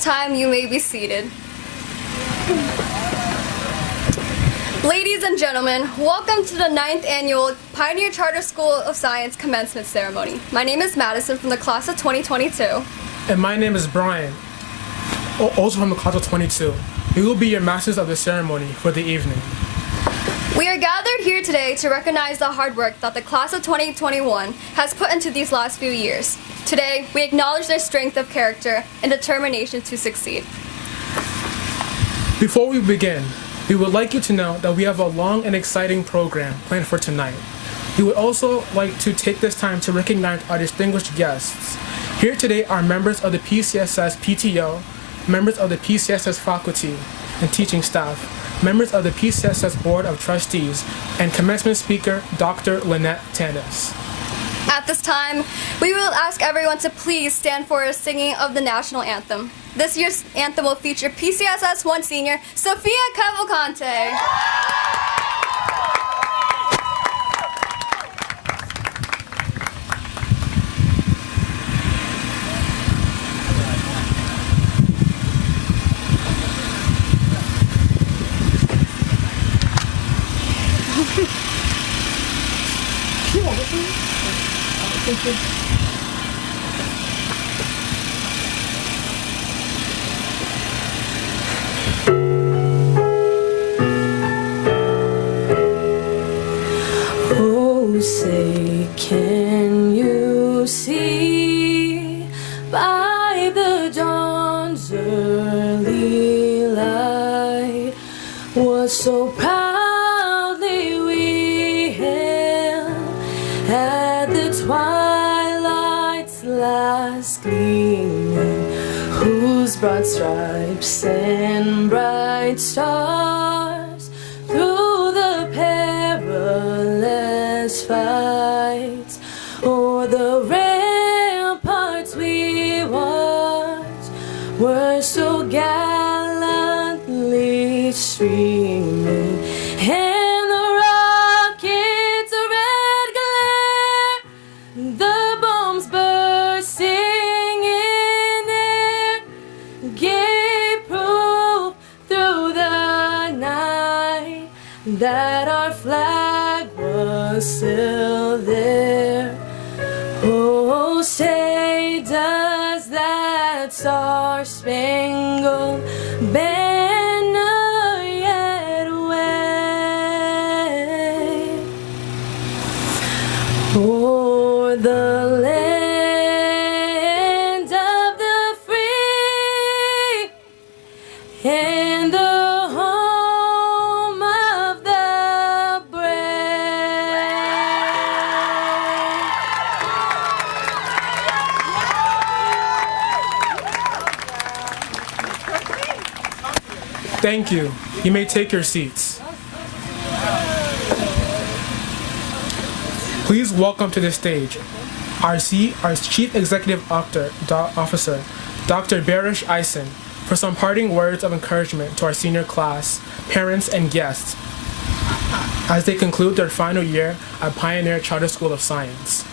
this time, you may be seated. Ladies and gentlemen, welcome to the 9th Annual Pioneer Charter School of Science Commencement Ceremony. My name is Madison from the class of 2022. And my name is Brian, also from the class of 22. We will be your masters of the ceremony for the evening. We are gathered here today to recognize the hard work that the class of 2021 has put into these last few years. Today, we acknowledge their strength of character and determination to succeed. Before we begin, we would like you to know that we have a long and exciting program planned for tonight. We would also like to take this time to recognize our distinguished guests. Here today are members of the PCSS PTO, members of the PCSS faculty and teaching staff, members of the PCSS Board of Trustees, and commencement speaker, Dr. Lynette Tannis. At this time, we will ask everyone to please stand for a singing of the national anthem. This year's anthem will feature PCSS 1 senior, Sophia Cavalcante. Oh, say, can you see by the dawn's early light what so proudly we hailed at the twilight's last gleaming, whose broad stripes and bright stars through the perilous fights o'er the ramparts we watched were so gallantly streaming, and the rockets' red glare, the bombs bursting in air, gave proof through the night that our flag was still there. Oh, say, does that star-spangled banner yet wave o'er the land of the free and the home of the brave? Thank you. You may take your seats. Please welcome to the stage our Chief Executive Officer, Dr. Barish Eisen, for some parting words of encouragement to our senior class, parents, and guests as they conclude their final year at Pioneer Charter School of Science.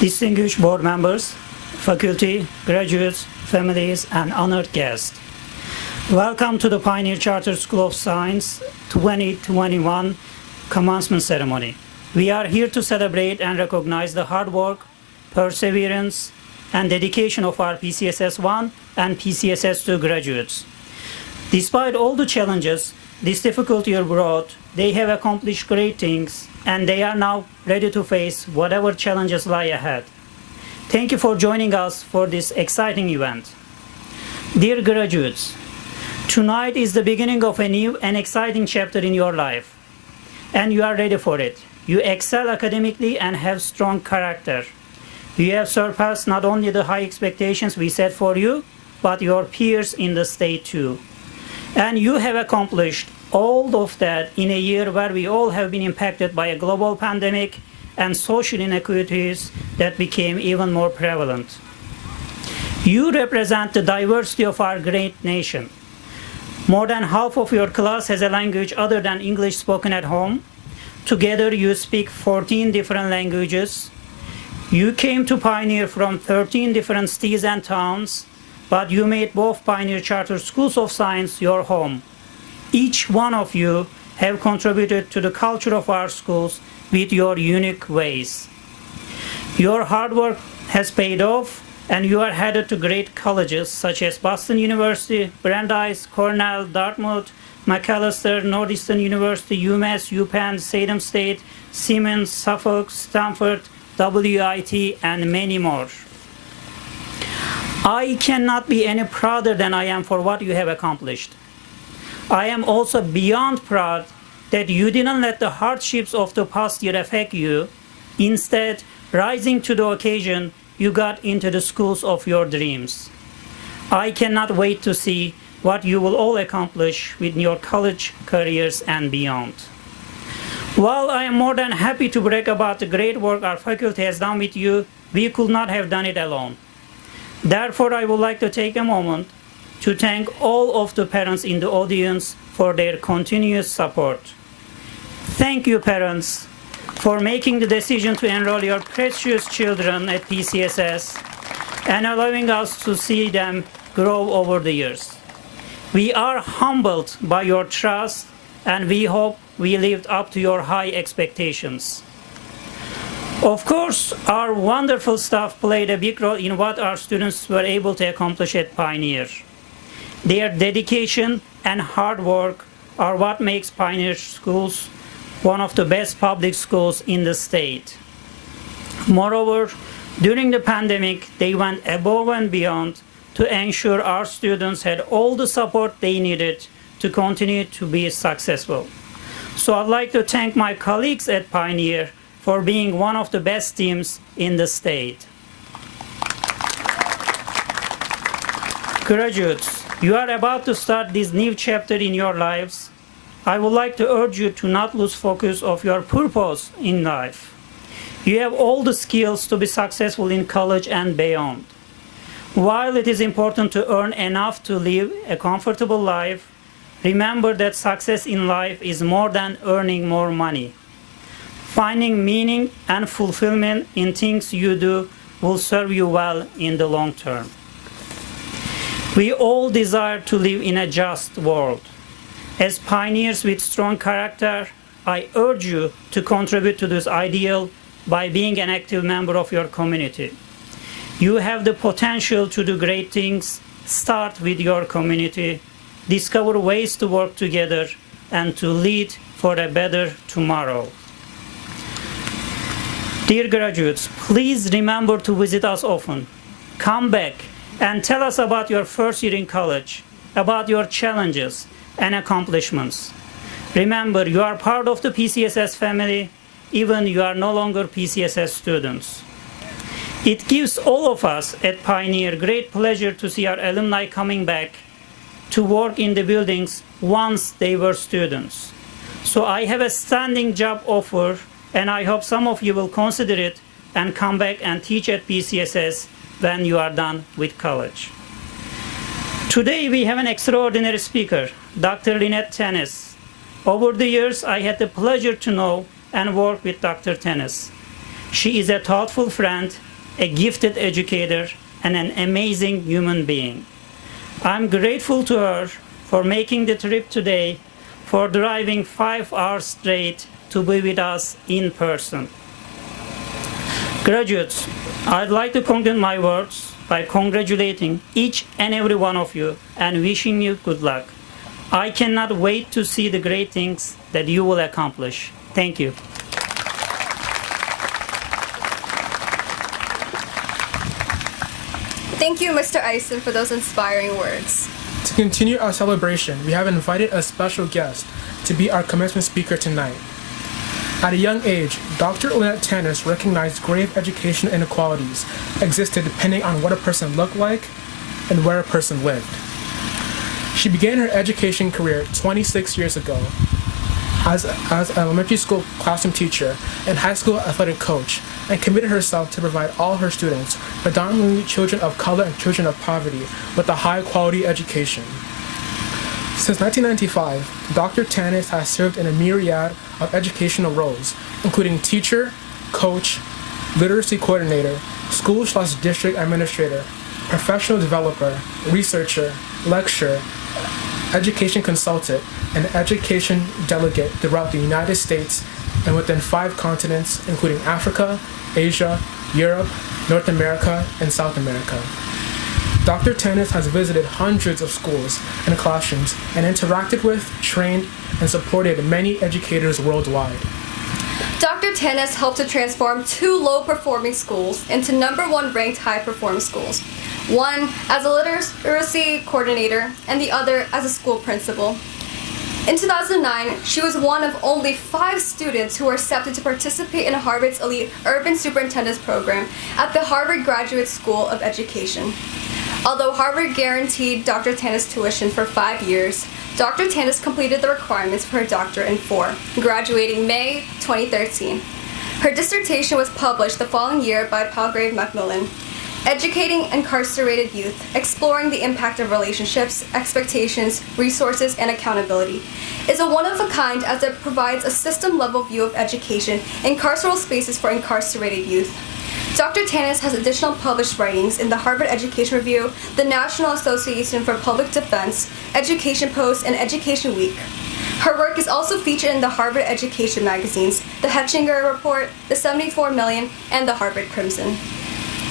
Distinguished board members, faculty, graduates, families, and honored guests. Welcome to the Pioneer Charter School of Science 2021 Commencement Ceremony. We are here to celebrate and recognize the hard work, perseverance, and dedication of our PCSS 1 and PCSS 2 graduates. Despite all the challenges this difficult year brought, they have accomplished great things, and they are now ready to face whatever challenges lie ahead. Thank you for joining us for this exciting event. Dear graduates, tonight is the beginning of a new and exciting chapter in your life, and you are ready for it. You excel academically and have strong character. You have surpassed not only the high expectations we set for you, but your peers in the state too. And you have accomplished all of that in a year where we all have been impacted by a global pandemic and social inequities that became even more prevalent. You represent the diversity of our great nation. More than half of your class has a language other than English spoken at home. Together you speak 14 different languages. You came to Pioneer from 13 different cities and towns, but you made both Pioneer Charter Schools of Science your home. Each one of you have contributed to the culture of our schools with your unique ways. Your hard work has paid off, and you are headed to great colleges such as Boston University, Brandeis, Cornell, Dartmouth, Macalester, Northeastern University, UMass, UPenn, Salem State, Siemens, Suffolk, Stanford, WIT, and many more. I cannot be any prouder than I am for what you have accomplished. I am also beyond proud that you didn't let the hardships of the past year affect you. Instead, rising to the occasion, you got into the schools of your dreams. I cannot wait to see what you will all accomplish with your college careers and beyond. While I am more than happy to brag about the great work our faculty has done with you, we could not have done it alone. Therefore, I would like to take a moment to thank all of the parents in the audience for their continuous support. Thank you, parents, for making the decision to enroll your precious children at PCSS and allowing us to see them grow over the years. We are humbled by your trust, and we hope we lived up to your high expectations. Of course, our wonderful staff played a big role in what our students were able to accomplish at Pioneer. Their dedication and hard work are what makes Pioneer Schools one of the best public schools in the state. Moreover, during the pandemic, they went above and beyond to ensure our students had all the support they needed to continue to be successful. So I'd like to thank my colleagues at Pioneer for being one of the best teams in the state. Graduates, you are about to start this new chapter in your lives. I would like to urge you to not lose focus of your purpose in life. You have all the skills to be successful in college and beyond. While it is important to earn enough to live a comfortable life, remember that success in life is more than earning more money. Finding meaning and fulfillment in things you do will serve you well in the long term. We all desire to live in a just world. As pioneers with strong character, I urge you to contribute to this ideal by being an active member of your community. You have the potential to do great things. Start with your community, discover ways to work together, and to lead for a better tomorrow. Dear graduates, please remember to visit us often. Come back and tell us about your first year in college, about your challenges and accomplishments. Remember, you are part of the PCSS family, even you are no longer PCSS students. It gives all of us at Pioneer great pleasure to see our alumni coming back to work in the buildings once they were students. So I have a standing job offer, and I hope some of you will consider it and come back and teach at PCSS when you are done with college. Today we have an extraordinary speaker, Dr. Tannis. Over the years, I had the pleasure to know and work with Dr. Tannis. She is a thoughtful friend, a gifted educator, and an amazing human being. I'm grateful to her for making the trip today, for driving 5 hours straight to be with us in person. Graduates, I'd like to conclude my words by congratulating each and every one of you and wishing you good luck. I cannot wait to see the great things that you will accomplish. Thank you. Thank you, Mr. Eisen, for those inspiring words. To continue our celebration, we have invited a special guest to be our commencement speaker tonight. At a young age, Dr. Tannis recognized grave education inequalities existed depending on what a person looked like and where a person lived. She began her education career 26 years ago. as an elementary school classroom teacher and high school athletic coach, and committed herself to provide all her students, predominantly children of color and children of poverty, with a high-quality education. Since 1995, Dr. Tannis has served in a myriad of educational roles, including teacher, coach, literacy coordinator, school/district administrator, professional developer, researcher, lecturer, education consultant, and education delegate throughout the United States and within 5 continents, including Africa, Asia, Europe, North America, and South America. Dr. Tannis has visited hundreds of schools and classrooms and interacted with, trained, and supported many educators worldwide. Dr. Tannis helped to transform 2 low-performing schools into #1 ranked high-performing schools, one as a literacy coordinator and the other as a school principal. In 2009, she was one of only 5 students who were accepted to participate in Harvard's elite Urban Superintendent's program at the Harvard Graduate School of Education. Although Harvard guaranteed Dr. Tannis tuition for 5 years, Dr. Tannis completed the requirements for her doctorate in 4, graduating May 2013. Her dissertation was published the following year by Palgrave Macmillan, Educating Incarcerated Youth, Exploring the Impact of Relationships, Expectations, Resources, and Accountability, is a one-of-a-kind as it provides a system-level view of education in carceral spaces for incarcerated youth. Dr. Tannis has additional published writings in the Harvard Education Review, the National Association for Public Defense, Education Post, and Education Week. Her work is also featured in the Harvard Education magazines, the Hechinger Report, the 74 Million, and the Harvard Crimson.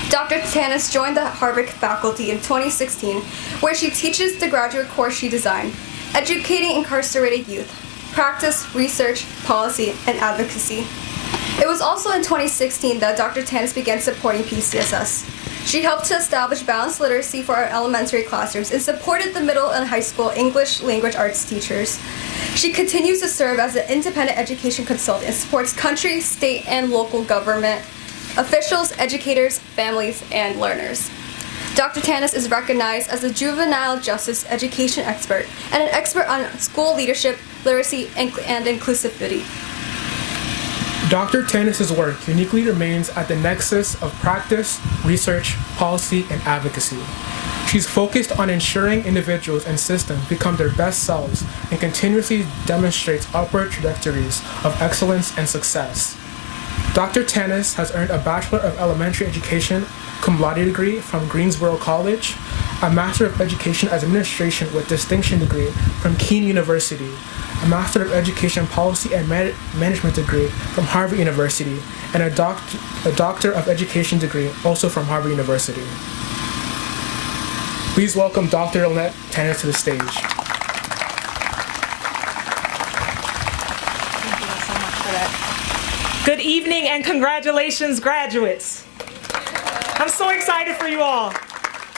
Dr. Tannis joined the Harvard faculty in 2016, where she teaches the graduate course she designed, Educating Incarcerated Youth, Practice, Research, Policy, and Advocacy. It was also in 2016 that Dr. Tannis began supporting PCSS. She helped to establish balanced literacy for our elementary classrooms and supported the middle and high school English language arts teachers. She continues to serve as an independent education consultant and supports country, state, and local government officials, educators, families, and learners. Dr. Tannis is recognized as a juvenile justice education expert and an expert on school leadership, literacy, and inclusivity. Dr. Tannis's work uniquely remains at the nexus of practice, research, policy, and advocacy. She's focused on ensuring individuals and systems become their best selves and continuously demonstrates upward trajectories of excellence and success. Dr. Tannis has earned a Bachelor of Elementary Education cum laude degree from Greensboro College, a Master of Education Administration with distinction degree from Keene University, a Master of Education Policy and Management degree from Harvard University, and a Doctor of Education degree also from Harvard University. Please welcome Dr. Lynette Tannis to the stage. Thank you so much for that. Good evening and congratulations, graduates. I'm so excited for you all.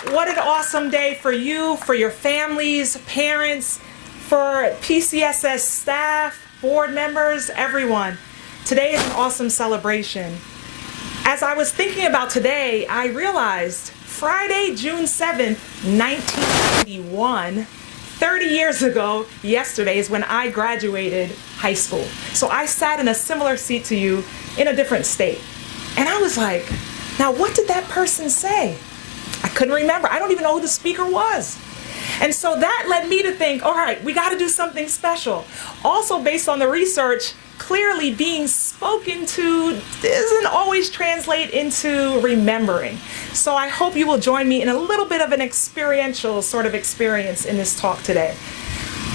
What an awesome day for you, for your families, parents, for PCSS staff, board members, everyone. Today is an awesome celebration. As I was thinking about today, I realized Friday, June 7th, 1991, 30 years ago, yesterday is when I graduated high school. So I sat in a similar seat to you in a different state. And I was like, now what did that person say? I couldn't remember. I don't even know who the speaker was. And so that led me to think, all right, we got to do something special. Also, based on the research, clearly being spoken to doesn't always translate into remembering. So I hope you will join me in a little bit of an experiential sort of experience in this talk today.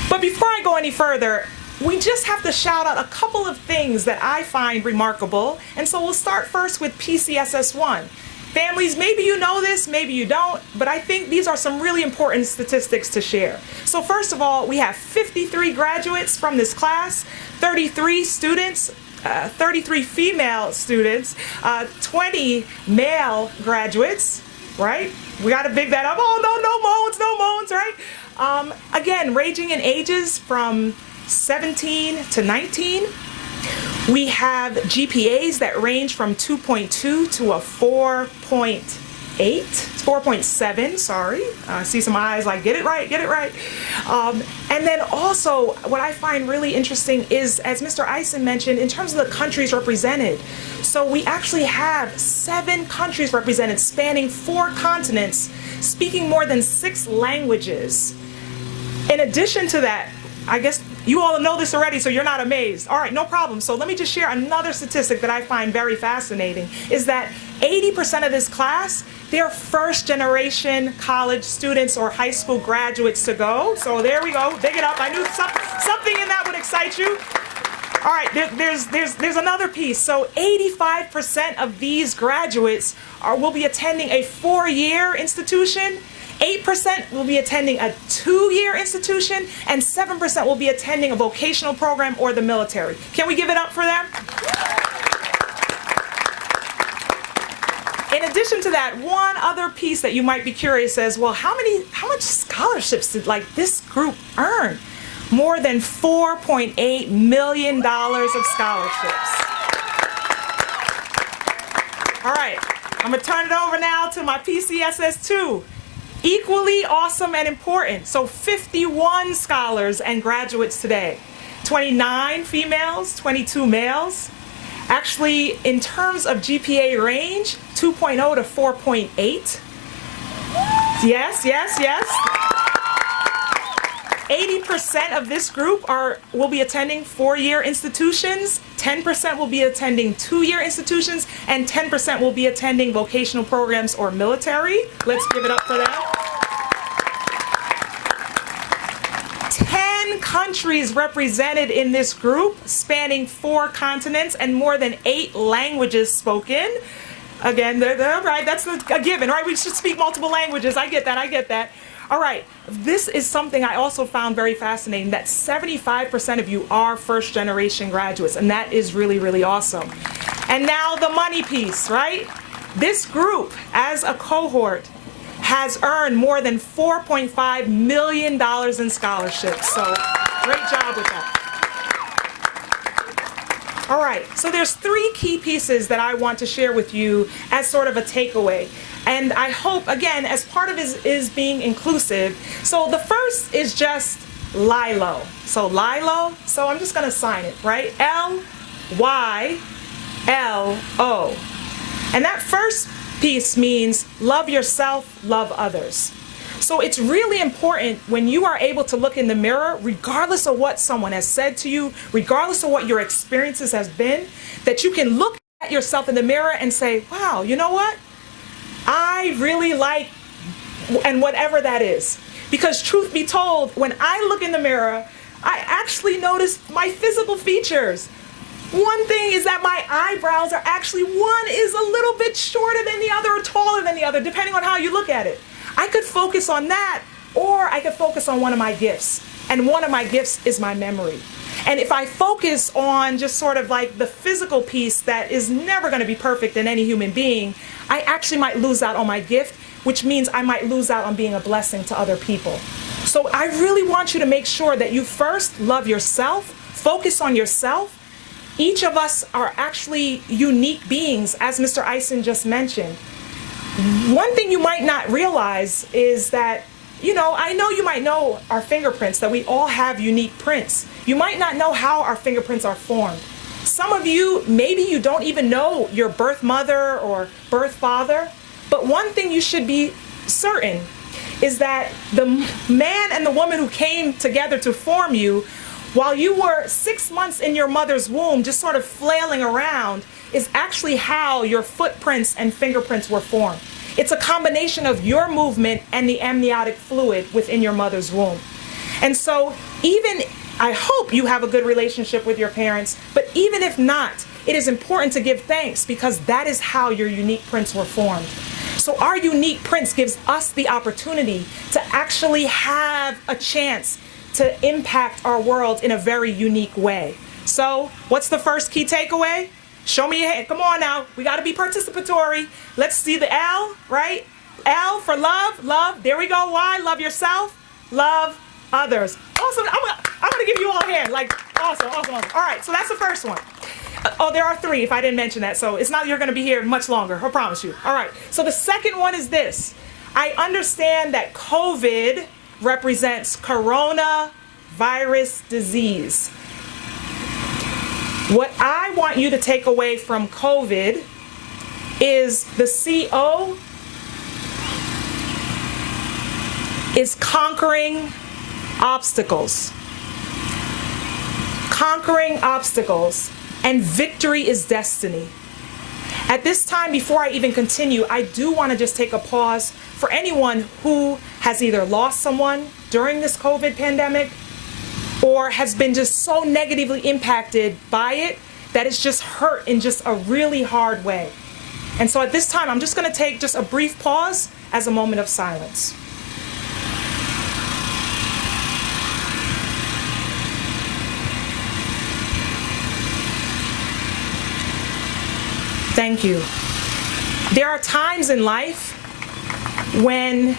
But before I go any further, we just have to shout out a couple of things that I find remarkable. And so we'll start first with PCSS 1. Families, maybe you know this, maybe you don't, but I think these are some really important statistics to share. So first of all, we have 53 graduates from this class, 33 students, 33 female students, 20 male graduates, right? We got to big that up. Oh, no moans, right? Again, ranging in ages from 17 to 19. We have GPAs that range from 2.2 to a 4.8. It's 4.7, sorry. I see some eyes like, get it right, get it right. And then also, what I find really interesting is, as Mr. Eisen mentioned, in terms of the countries represented. So we actually have 7 countries represented, spanning 4 continents, speaking more than 6 languages. In addition to that, I guess you all know this already, so you're not amazed. All right, no problem. So let me just share another statistic that I find very fascinating, is that 80% of this class, they're first-generation college students or high school graduates to go. So there we go. Dig it up. I knew something in that would excite you. All right, there's another piece. So 85% of these graduates will be attending a 4-year institution. 8% will be attending a 2-year institution, and 7% will be attending a vocational program or the military. Can we give it up for them? In addition to that, one other piece that you might be curious is, well, how much scholarships did this group earn? More than $4.8 million of scholarships. All right, I'm gonna turn it over now to my PCSS2. Equally awesome and important. So 51 scholars and graduates today. 29 females, 22 males. Actually, in terms of GPA range, 2.0 to 4.8. Yes, yes, yes. 80% of this group will be attending 4-year institutions, 10% will be attending 2-year institutions, and 10% will be attending vocational programs or military. Let's give it up for them. 10 countries represented in this group, spanning 4 continents and more than 8 languages spoken. Again, they're right, that's a given, right? We should speak multiple languages. I get that, I get that. All right, this is something I also found very fascinating, that 75% of you are first-generation graduates, and that is really, really awesome. And now the money piece, right? This group, as a cohort, has earned more than $4.5 million in scholarships, so great job with that. All right, so there's 3 key pieces that I want to share with you as sort of a takeaway. And I hope, again, as part of it is being inclusive. So the first is just LILO. So LILO, so I'm just gonna sign it, right? L-Y-L-O. And that first piece means love yourself, love others. So it's really important when you are able to look in the mirror, regardless of what someone has said to you, regardless of what your experiences has been, that you can look at yourself in the mirror and say, wow, you know what? I really like, and whatever that is. Because truth be told, when I look in the mirror, I actually notice my physical features. One thing is that my eyebrows are actually, one is a little bit shorter than the other or taller than the other, depending on how you look at it. I could focus on that, or I could focus on one of my gifts. And one of my gifts is my memory. And if I focus on just sort of like the physical piece that is never going to be perfect in any human being, I actually might lose out on my gift, which means I might lose out on being a blessing to other people. So I really want you to make sure that you first love yourself, focus on yourself. Each of us are actually unique beings, as Mr. Eisen just mentioned. One thing you might not realize is that, I know you might know our fingerprints, that we all have unique prints. You might not know how our fingerprints are formed. Some of you, maybe you don't even know your birth mother or birth father, but one thing you should be certain is that the man and the woman who came together to form you, while you were 6 months in your mother's womb, just sort of flailing around, is actually how your footprints and fingerprints were formed. It's a combination of your movement and the amniotic fluid within your mother's womb. And so I hope you have a good relationship with your parents, but even if not, it is important to give thanks because that is how your unique prints were formed. So our unique prints gives us the opportunity to actually have a chance to impact our world in a very unique way. So what's the first key takeaway? Show me your hand. Come on now. We got to be participatory. Let's see the L, right? L for love, love. There we go. Y, love yourself, love others. Awesome. I'm going to give you all a hand. Like, awesome, awesome, awesome. All right, so that's the first one. Oh, there are 3 if I didn't mention that. So it's not you're going to be here much longer. I promise you. All right. So the second one is this. I understand that COVID represents coronavirus disease. What I want you to take away from COVID is the CO is conquering obstacles. Conquering obstacles, and victory is destiny. At this time, before I even continue, I do want to just take a pause for anyone who has either lost someone during this COVID pandemic or has been just so negatively impacted by it that it's just hurt in just a really hard way. And so at this time, I'm just going to take just a brief pause as a moment of silence. Thank you. There are times in life when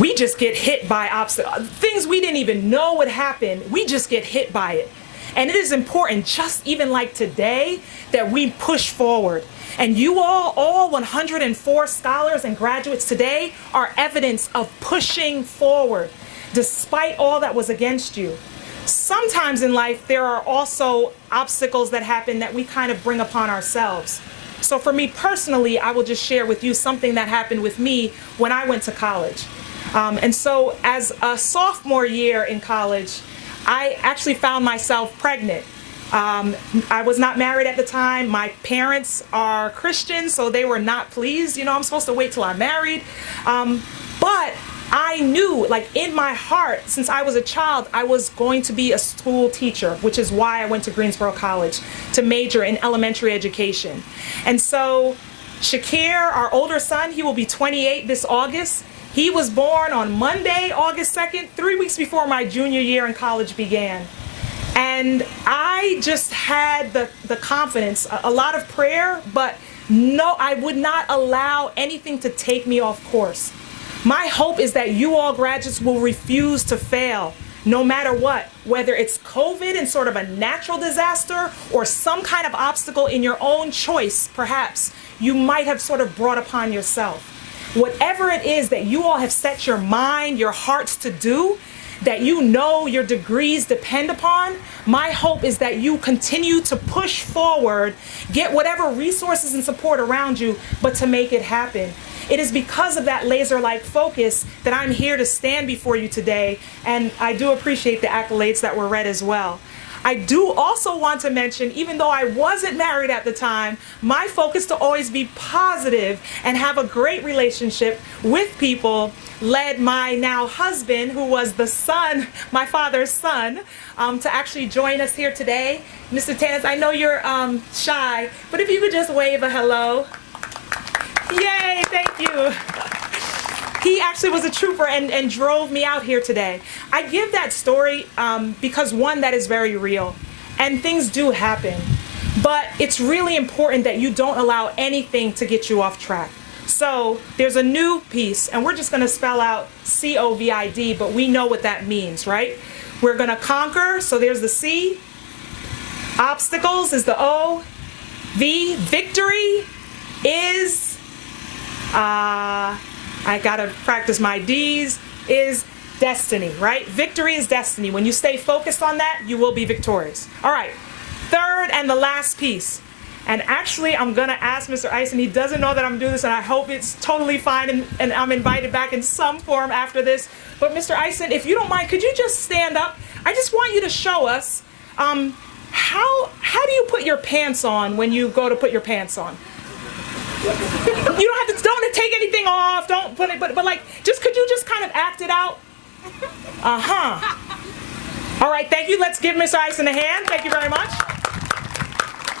we just get hit by obstacles, things we didn't even know would happen. We just get hit by it. And it is important, just even like today, that we push forward. And you all 104 scholars and graduates today are evidence of pushing forward, despite all that was against you. Sometimes in life, there are also obstacles that happen that we kind of bring upon ourselves. So for me personally, I will just share with you something that happened with me when I went to college. And so as a sophomore year in college, I actually found myself pregnant. I was not married at the time. My parents are Christians, so they were not pleased. You know, I'm supposed to wait till I'm married. But I knew, like in my heart, since I was a child, I was going to be a school teacher, which is why I went to Greensboro College to major in elementary education. And so Shakir, our older son, he will be 28 this August. He was born on Monday, August 2nd, 3 weeks before my junior year in college began. And I just had the confidence, a lot of prayer, but no, I would not allow anything to take me off course. My hope is that you all graduates will refuse to fail, no matter what, whether it's COVID and sort of a natural disaster or some kind of obstacle in your own choice, perhaps, you might have sort of brought upon yourself. Whatever it is that you all have set your mind, your hearts to do, that you know your degrees depend upon, my hope is that you continue to push forward, get whatever resources and support around you, but to make it happen. It is because of that laser-like focus that I'm here to stand before you today, and I do appreciate the accolades that were read as well. I do also want to mention, even though I wasn't married at the time, my focus to always be positive and have a great relationship with people led my now husband, who was the son, my father's son, to actually join us here today. Mr. Tannis, I know you're shy, but if you could just wave a hello. Yay, thank you. He actually was a trooper and drove me out here today. I give that story because, one, that is very real, and things do happen. But it's really important that you don't allow anything to get you off track. So there's a new piece, and we're just going to spell out COVID, but we know what that means, right? We're going to conquer, so there's the C. Obstacles is the O. V, victory is... I gotta practice my D's, is destiny, right? Victory is destiny. When you stay focused on that, you will be victorious. All right, third and the last piece. And actually, I'm gonna ask Mr. Eisen, he doesn't know that I'm doing this, and I hope it's totally fine, and I'm invited back in some form after this. But Mr. Eisen, if you don't mind, could you just stand up? I just want you to show us, how do you put your pants on when you go to put your pants on? You don't have to, don't take anything off, don't put it, but like, just, could you just kind of act it out? All right, thank you. Let's give Mr. Eisen a hand. Thank you very much.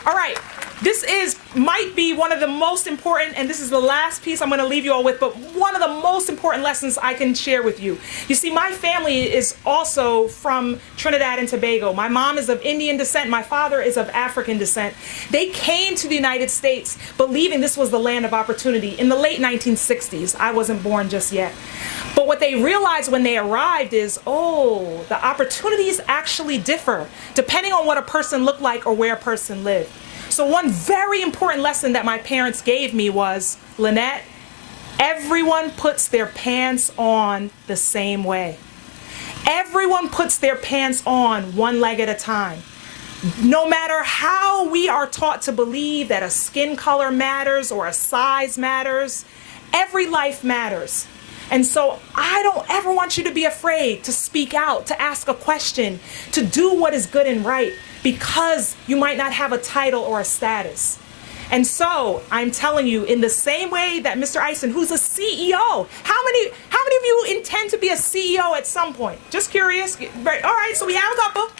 All right, this might be one of the most important, and this is the last piece I'm gonna leave you all with, but one of the most important lessons I can share with you. You see, my family is also from Trinidad and Tobago. My mom is of Indian descent, my father is of African descent. They came to the United States believing this was the land of opportunity in the late 1960s. I wasn't born just yet. But what they realized when they arrived is, oh, the opportunities actually differ depending on what a person looked like or where a person lived. So one very important lesson that my parents gave me was, Lynette, Everyone puts their pants on the same way. Everyone puts their pants on one leg at a time. No matter how we are taught to believe that a skin color matters or a size matters, every life matters. And so I don't ever want you to be afraid to speak out, to ask a question, to do what is good and right, because you might not have a title or a status. And so I'm telling you, in the same way that Mr. Eisen, who's a CEO, how many of you intend to be a CEO at some point? Just curious. Right. All right, so we have a couple.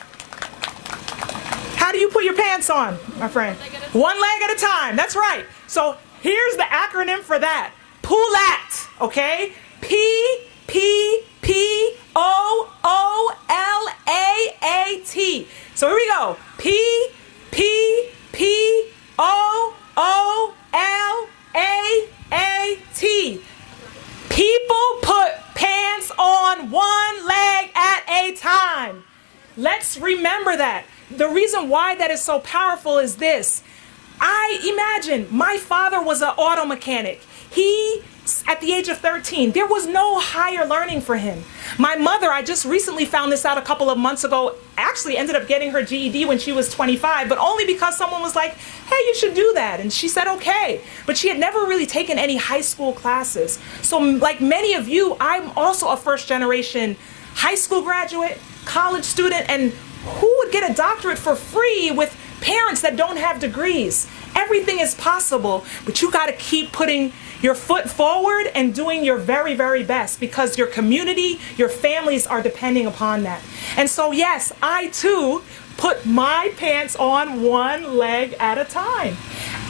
How do you put your pants on, my friend? One leg at a time. That's right. So here's the acronym for that. POOLAT, okay? P-P-P-O-O-L-A-A-T. So here we go. P-P-P-O-O-L-A-A-T. People put pants on one leg at a time. Let's remember that. The reason why that is so powerful is this. I imagine my father was an auto mechanic. He, at the age of 13, there was no higher learning for him. My mother, I just recently found this out a couple of months ago, actually ended up getting her GED when she was 25, but only because someone was like, hey, you should do that. And she said, okay. But she had never really taken any high school classes. So like many of you, I'm also a first generation high school graduate, college student, and who would get a doctorate for free with parents that don't have degrees? Everything is possible, but you got to keep putting your foot forward and doing your very, very best, because your community, your families are depending upon that. And so, yes, I too put my pants on one leg at a time.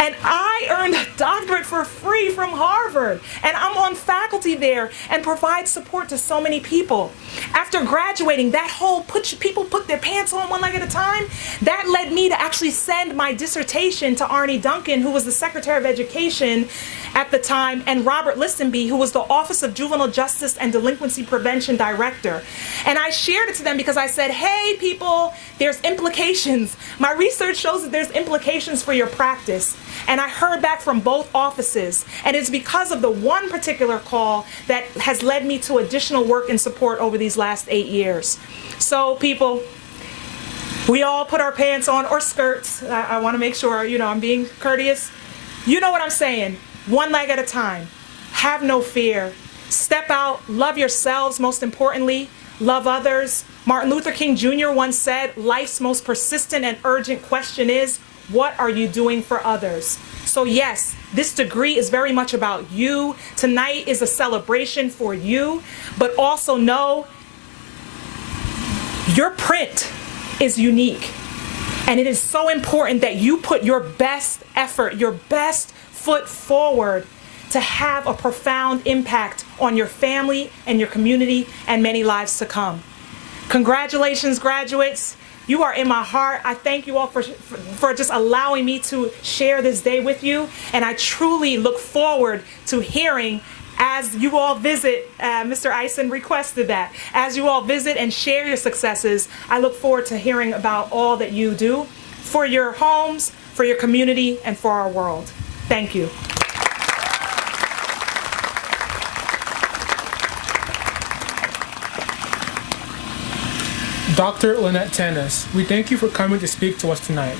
And I earned a doctorate for free from Harvard. And I'm on faculty there and provide support to so many people. After graduating, that whole people put their pants on one leg at a time, that led me to actually send my dissertation to Arnie Duncan, who was the Secretary of Education at the time, and Robert Listenby, who was the Office of Juvenile Justice and Delinquency Prevention Director. And I shared it to them because I said, hey people, there's implications. My research shows that there's implications for your practice. And I heard back from both offices. And it's because of the one particular call that has led me to additional work and support over these last 8 years. So people, we all put our pants on, or skirts. I want to make sure, I'm being courteous. You know what I'm saying. One leg at a time. Have no fear. Step out. Love yourselves, most importantly. Love others. Martin Luther King Jr. once said, life's most persistent and urgent question is, what are you doing for others? So yes, this degree is very much about you. Tonight is a celebration for you, but also know your print is unique. And it is so important that you put your best effort, your best foot forward to have a profound impact on your family and your community and many lives to come. Congratulations, graduates. You are in my heart. I thank you all for just allowing me to share this day with you. And I truly look forward to hearing as you all visit, Mr. Eisen requested that, as you all visit and share your successes, I look forward to hearing about all that you do for your homes, for your community, and for our world. Thank you. Dr. Lynette Tannis, we thank you for coming to speak to us tonight.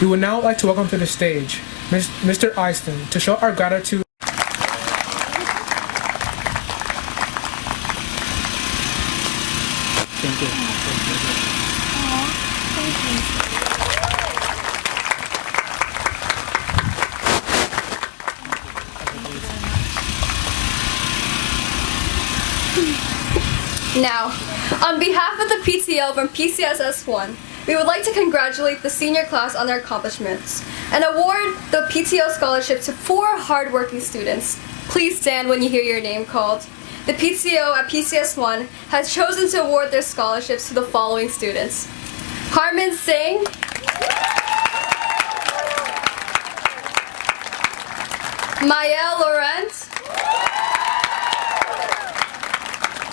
We would now like to welcome to the stage Mr. Eisen to show our gratitude. Thank you. Now, on behalf of the PTO from PCSS1, we would like to congratulate the senior class on their accomplishments and award the PTO scholarship to 4 hardworking students. Please stand when you hear your name called. The PTO at PCS1 has chosen to award their scholarships to the following students: Harman Singh, Mael Laurent,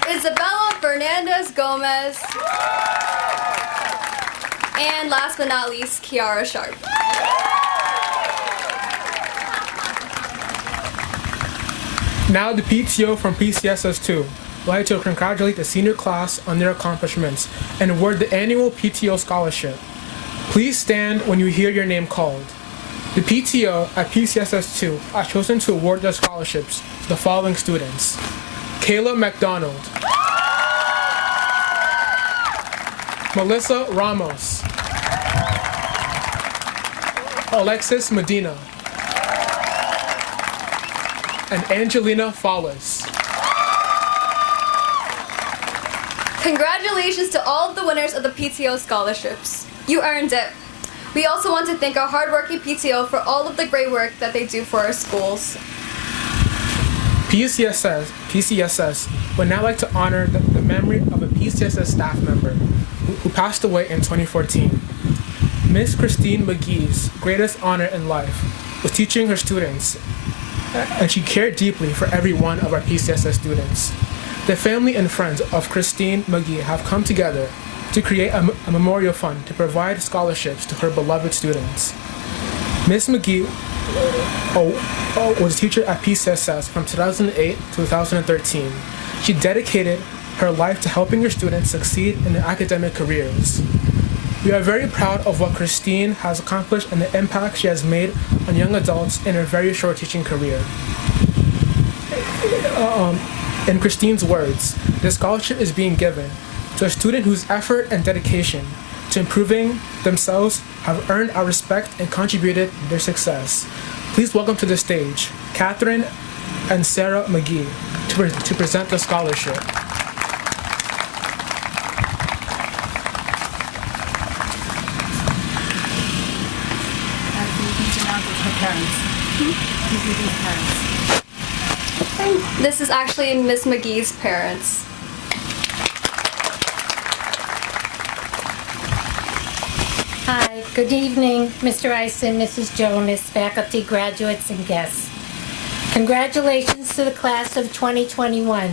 Isabella Fernandez Gomez, and last but not least, Kiara Sharp. Now the PTO from PCSS2 would like to congratulate the senior class on their accomplishments and award the annual PTO scholarship. Please stand when you hear your name called. The PTO at PCSS2 has chosen to award their scholarships to the following students: Kayla McDonald, Melissa Ramos, Alexis Medina, and Angelina Fallis. Congratulations to all of the winners of the PTO scholarships. You earned it. We also want to thank our hardworking PTO for all of the great work that they do for our schools. PCSS would now like to honor the memory of a PCSS staff member who passed away in 2014. Miss Christine McGee's greatest honor in life was teaching her students, and she cared deeply for every one of our PCSS students. The family and friends of Christine McGee have come together to create a memorial fund to provide scholarships to her beloved students. Miss McGee was a teacher at PCSS from 2008 to 2013. She dedicated her life to helping her students succeed in their academic careers. We are very proud of what Christine has accomplished and the impact she has made on young adults in her very short teaching career. In Christine's words, this scholarship is being given to a student whose effort and dedication to improving themselves have earned our respect and contributed to their success. Please welcome to the stage Catherine and Sarah McGee to present the scholarship. This is actually Miss McGee's parents. Hi, good evening, Mr. Ison, Mrs. Jonas, faculty, graduates, and guests. Congratulations to the class of 2021.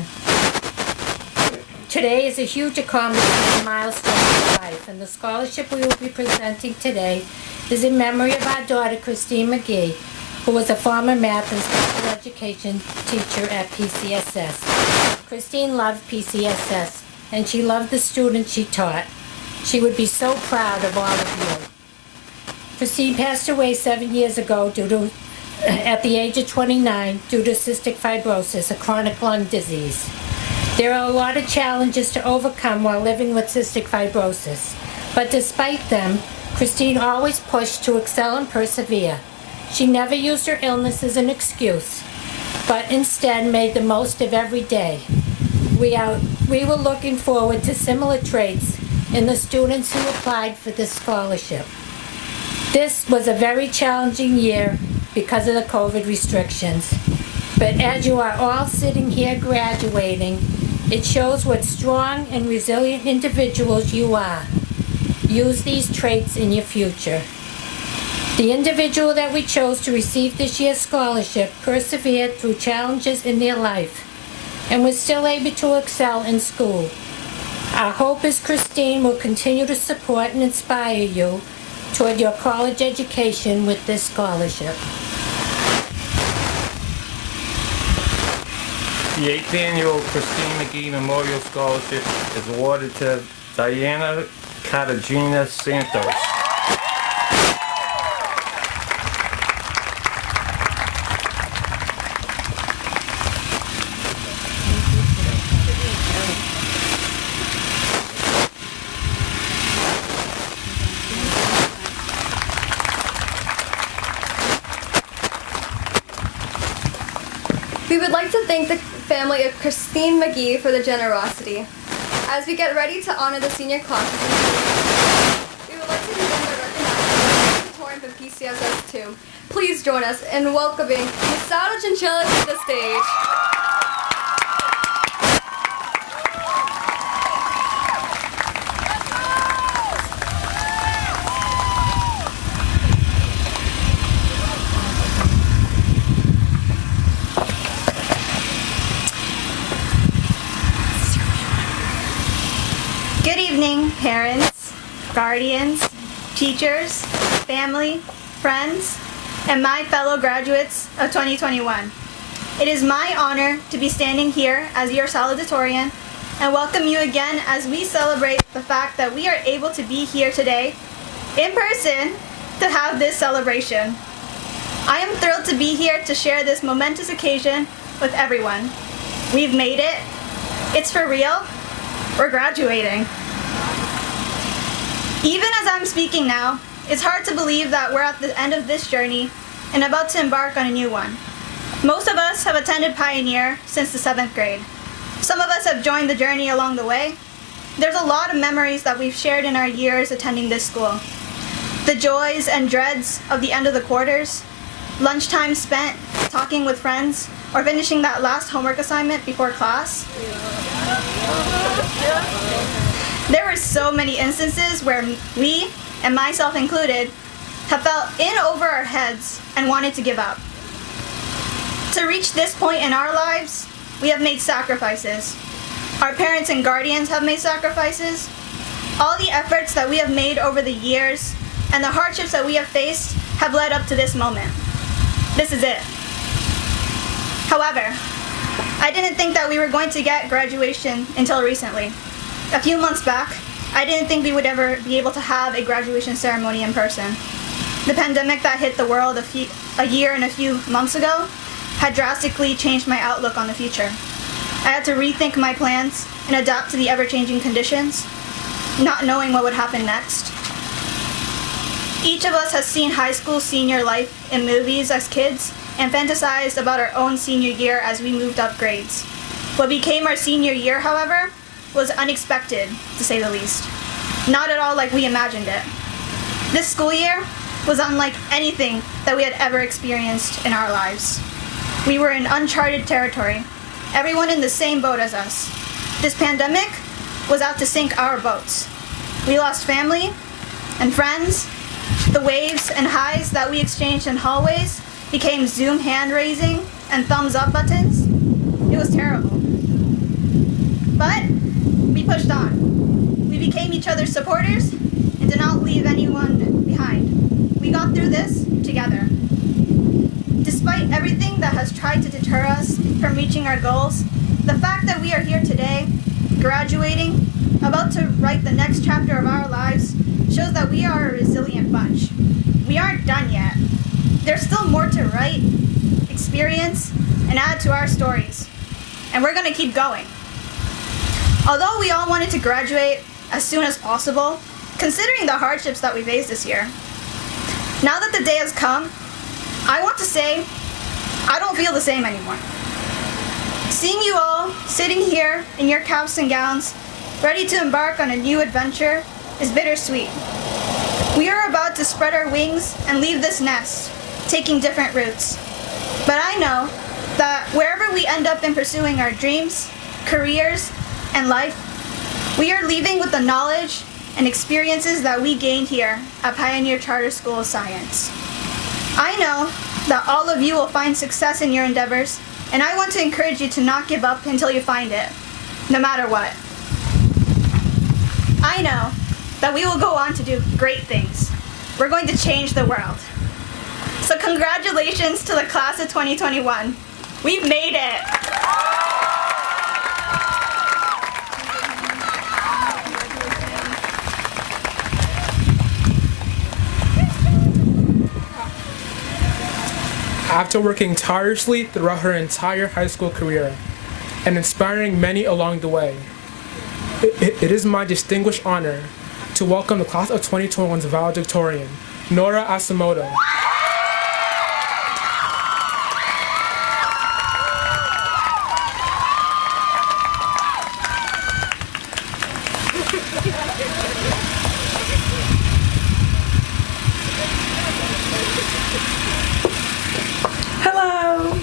Today is a huge accomplishment and milestone in life, and the scholarship we will be presenting today is in memory of our daughter, Christine McGee, who was a former math and special education teacher at PCSS. Christine loved PCSS, and she loved the students she taught. She would be so proud of all of you. Christine passed away 7 years ago at the age of 29 due to cystic fibrosis, a chronic lung disease. There are a lot of challenges to overcome while living with cystic fibrosis, but despite them, Christine always pushed to excel and persevere. She never used her illness as an excuse, but instead made the most of every day. We were looking forward to similar traits in the students who applied for this scholarship. This was a very challenging year because of the COVID restrictions. But as you are all sitting here graduating, it shows what strong and resilient individuals you are. Use these traits in your future. The individual that we chose to receive this year's scholarship persevered through challenges in their life and was still able to excel in school. Our hope is Christine will continue to support and inspire you toward your college education with this scholarship. The 8th annual Christine McGee Memorial Scholarship is awarded to Diana Cartagena Santos. We would like to thank the family of Christine McGee for their generosity. As we get ready to honor the senior classes, we would like to begin by recognizing the valedictorian from PCSS2. Please join us in welcoming Ms. Sara Chinchilla to the stage. Good evening, parents, guardians, teachers, family, friends, and my fellow graduates of 2021. It is my honor to be standing here as your salutatorian and welcome you again as we celebrate the fact that we are able to be here today in person to have this celebration. I am thrilled to be here to share this momentous occasion with everyone. We've made it. It's for real. We're graduating. Even as I'm speaking now, it's hard to believe that we're at the end of this journey and about to embark on a new one. Most of us have attended Pioneer since the 7th grade. Some of us have joined the journey along the way. There's a lot of memories that we've shared in our years attending this school. The joys and dreads of the end of the quarters, lunchtime spent talking with friends, or finishing that last homework assignment before class. There were so many instances where we, and myself included, have felt in over our heads and wanted to give up. To reach this point in our lives, we have made sacrifices. Our parents and guardians have made sacrifices. All the efforts that we have made over the years and the hardships that we have faced have led up to this moment. This is it. However, I didn't think that we were going to get graduation until recently. A few months back, I didn't think we would ever be able to have a graduation ceremony in person. The pandemic that hit the world a year and a few months ago had drastically changed my outlook on the future. I had to rethink my plans and adapt to the ever-changing conditions, not knowing what would happen next. Each of us has seen high school senior life in movies as kids and fantasized about our own senior year as we moved up grades. What became our senior year, however, was unexpected, to say the least. Not at all like we imagined it. This school year was unlike anything that we had ever experienced in our lives. We were in uncharted territory, everyone in the same boat as us. This pandemic was out to sink our boats. We lost family and friends. The waves and highs that we exchanged in hallways became Zoom hand raising and thumbs up buttons. It was terrible. But we pushed on. We became each other's supporters and did not leave anyone behind. We got through this together. Despite everything that has tried to deter us from reaching our goals, the fact that we are here today, graduating, about to write the next chapter of our lives, shows that we are a resilient bunch. We aren't done yet. There's still more to write, experience, and add to our stories. And we're gonna keep going. Although we all wanted to graduate as soon as possible, considering the hardships that we faced this year, now that the day has come, I want to say, I don't feel the same anymore. Seeing you all sitting here in your caps and gowns, ready to embark on a new adventure, is bittersweet. We are about to spread our wings and leave this nest, taking different routes. But I know that wherever we end up in pursuing our dreams, careers, and life, we are leaving with the knowledge and experiences that we gained here at Pioneer Charter School of Science. I know that all of you will find success in your endeavors, and I want to encourage you to not give up until you find it, no matter what. I know that we will go on to do great things. We're going to change the world. So congratulations to the class of 2021. We've made it. After working tirelessly throughout her entire high school career and inspiring many along the way, it is my distinguished honor to welcome the class of 2021's valedictorian, Nora Asamoto. Hello.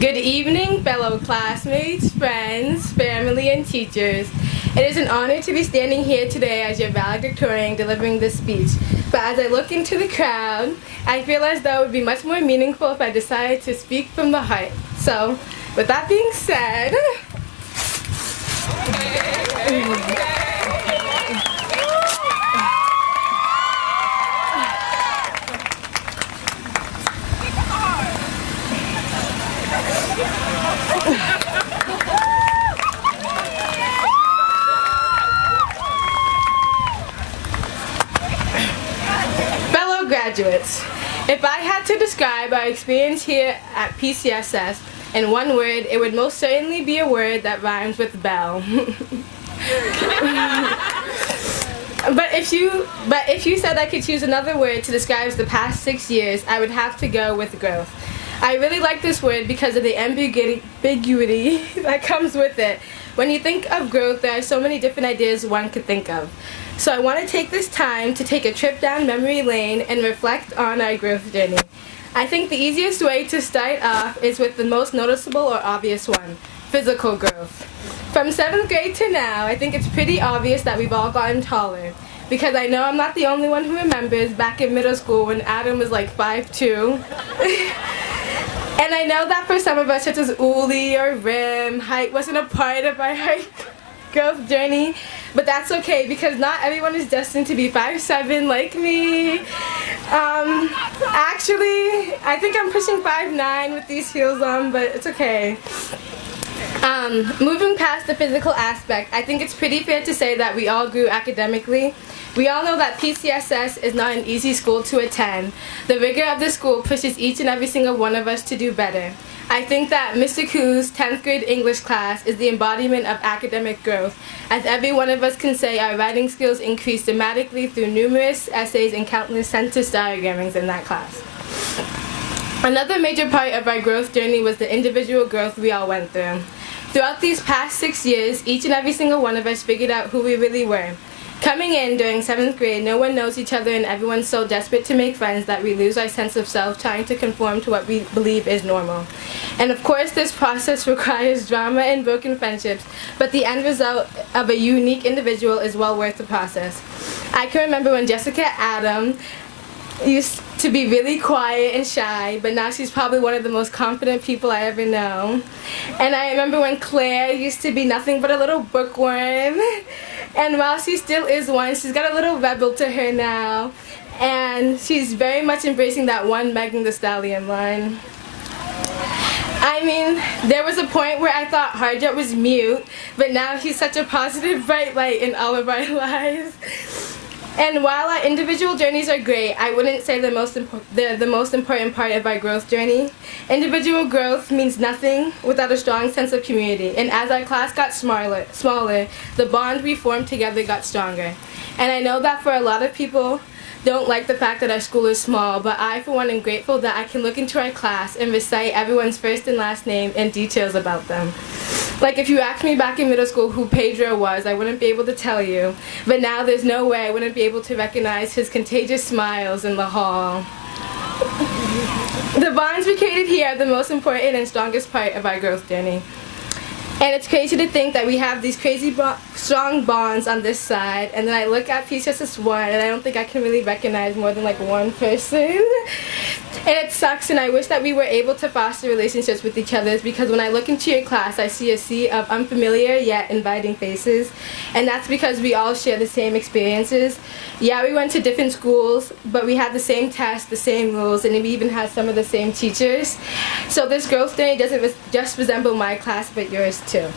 Good evening, fellow classmates, friends, family, and teachers. It is an honor to be standing here today as your valedictorian delivering this speech. But as I look into the crowd, I feel as though it would be much more meaningful if I decided to speak from the heart. So, With that being said, fellow graduates, if I had to describe our experience here at PCSS in one word, it would most certainly be a word that rhymes with bell. But if you said I could choose another word to describe the past 6 years, I would have to go with growth. I really like this word because of the ambiguity that comes with it. When you think of growth, there are so many different ideas one could think of. So I want to take this time to take a trip down memory lane and reflect on our growth journey. I think the easiest way to start off is with the most noticeable or obvious one, physical growth. From 7th grade to now, I think it's pretty obvious that we've all gotten taller. Because I know I'm not the only one who remembers back in middle school when Adam was like 5'2". And I know that for some of us, such as Uli or Rim, height wasn't a part of our height growth journey. But that's okay, because not everyone is destined to be 5'7" like me. Actually, I think I'm pushing 5'9" with these heels on, but it's okay. Moving past the physical aspect, I think it's pretty fair to say that we all grew academically. We all know that PCSS is not an easy school to attend. The rigor of the school pushes each and every single one of us to do better. I think that Mr. Koo's 10th grade English class is the embodiment of academic growth, as every one of us can say our writing skills increased dramatically through numerous essays and countless sentence diagrammings in that class. Another major part of our growth journey was the individual growth we all went through. Throughout these past 6 years, each and every single one of us figured out who we really were. Coming in during 7th grade, no one knows each other and everyone's so desperate to make friends that we lose our sense of self trying to conform to what we believe is normal. And of course, this process requires drama and broken friendships, but the end result of a unique individual is well worth the process. I can remember when Jessica Adam used to be really quiet and shy, but now she's probably one of the most confident people I ever know. And I remember when Claire used to be nothing but a little bookworm. And while she still is one, she's got a little rebel to her now. And she's very much embracing that one Megan Thee Stallion line. I mean, there was a point where I thought Harjot was mute, but now he's such a positive, bright light in all of our lives. And while our individual journeys are great, I wouldn't say they're the most important part of our growth journey. Individual growth means nothing without a strong sense of community. And as our class got smaller, the bond we formed together got stronger. And I know that for a lot of people, don't like the fact that our school is small, but I, for one, am grateful that I can look into our class and recite everyone's first and last name and details about them. Like, if you asked me back in middle school who Pedro was, I wouldn't be able to tell you. But now there's no way I wouldn't be able to recognize his contagious smiles in the hall. The bonds we created here are the most important and strongest part of our growth journey. And it's crazy to think that we have these crazy strong bonds on this side, and then I look at PCSS 1 and I don't think I can really recognize more than like one person. And it sucks, and I wish that we were able to foster relationships with each other, because when I look into your class, I see a sea of unfamiliar yet inviting faces. And that's because we all share the same experiences. Yeah, we went to different schools, but we had the same tests, the same rules, and we even had some of the same teachers. So this growth journey doesn't just resemble my class, but yours too.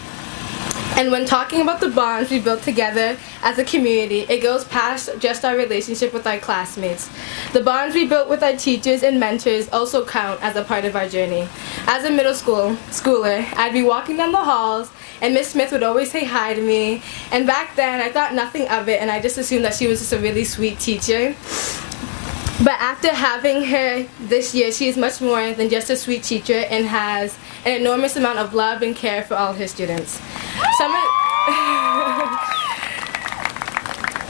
And when talking about the bonds we built together as a community, it goes past just our relationship with our classmates. The bonds we built with our teachers and mentors also count as a part of our journey. As a middle schooler, I'd be walking down the halls, and Miss Smith would always say hi to me. And back then, I thought nothing of it, and I just assumed that she was just a really sweet teacher. But after having her this year, she is much more than just a sweet teacher and has an enormous amount of love and care for all her students.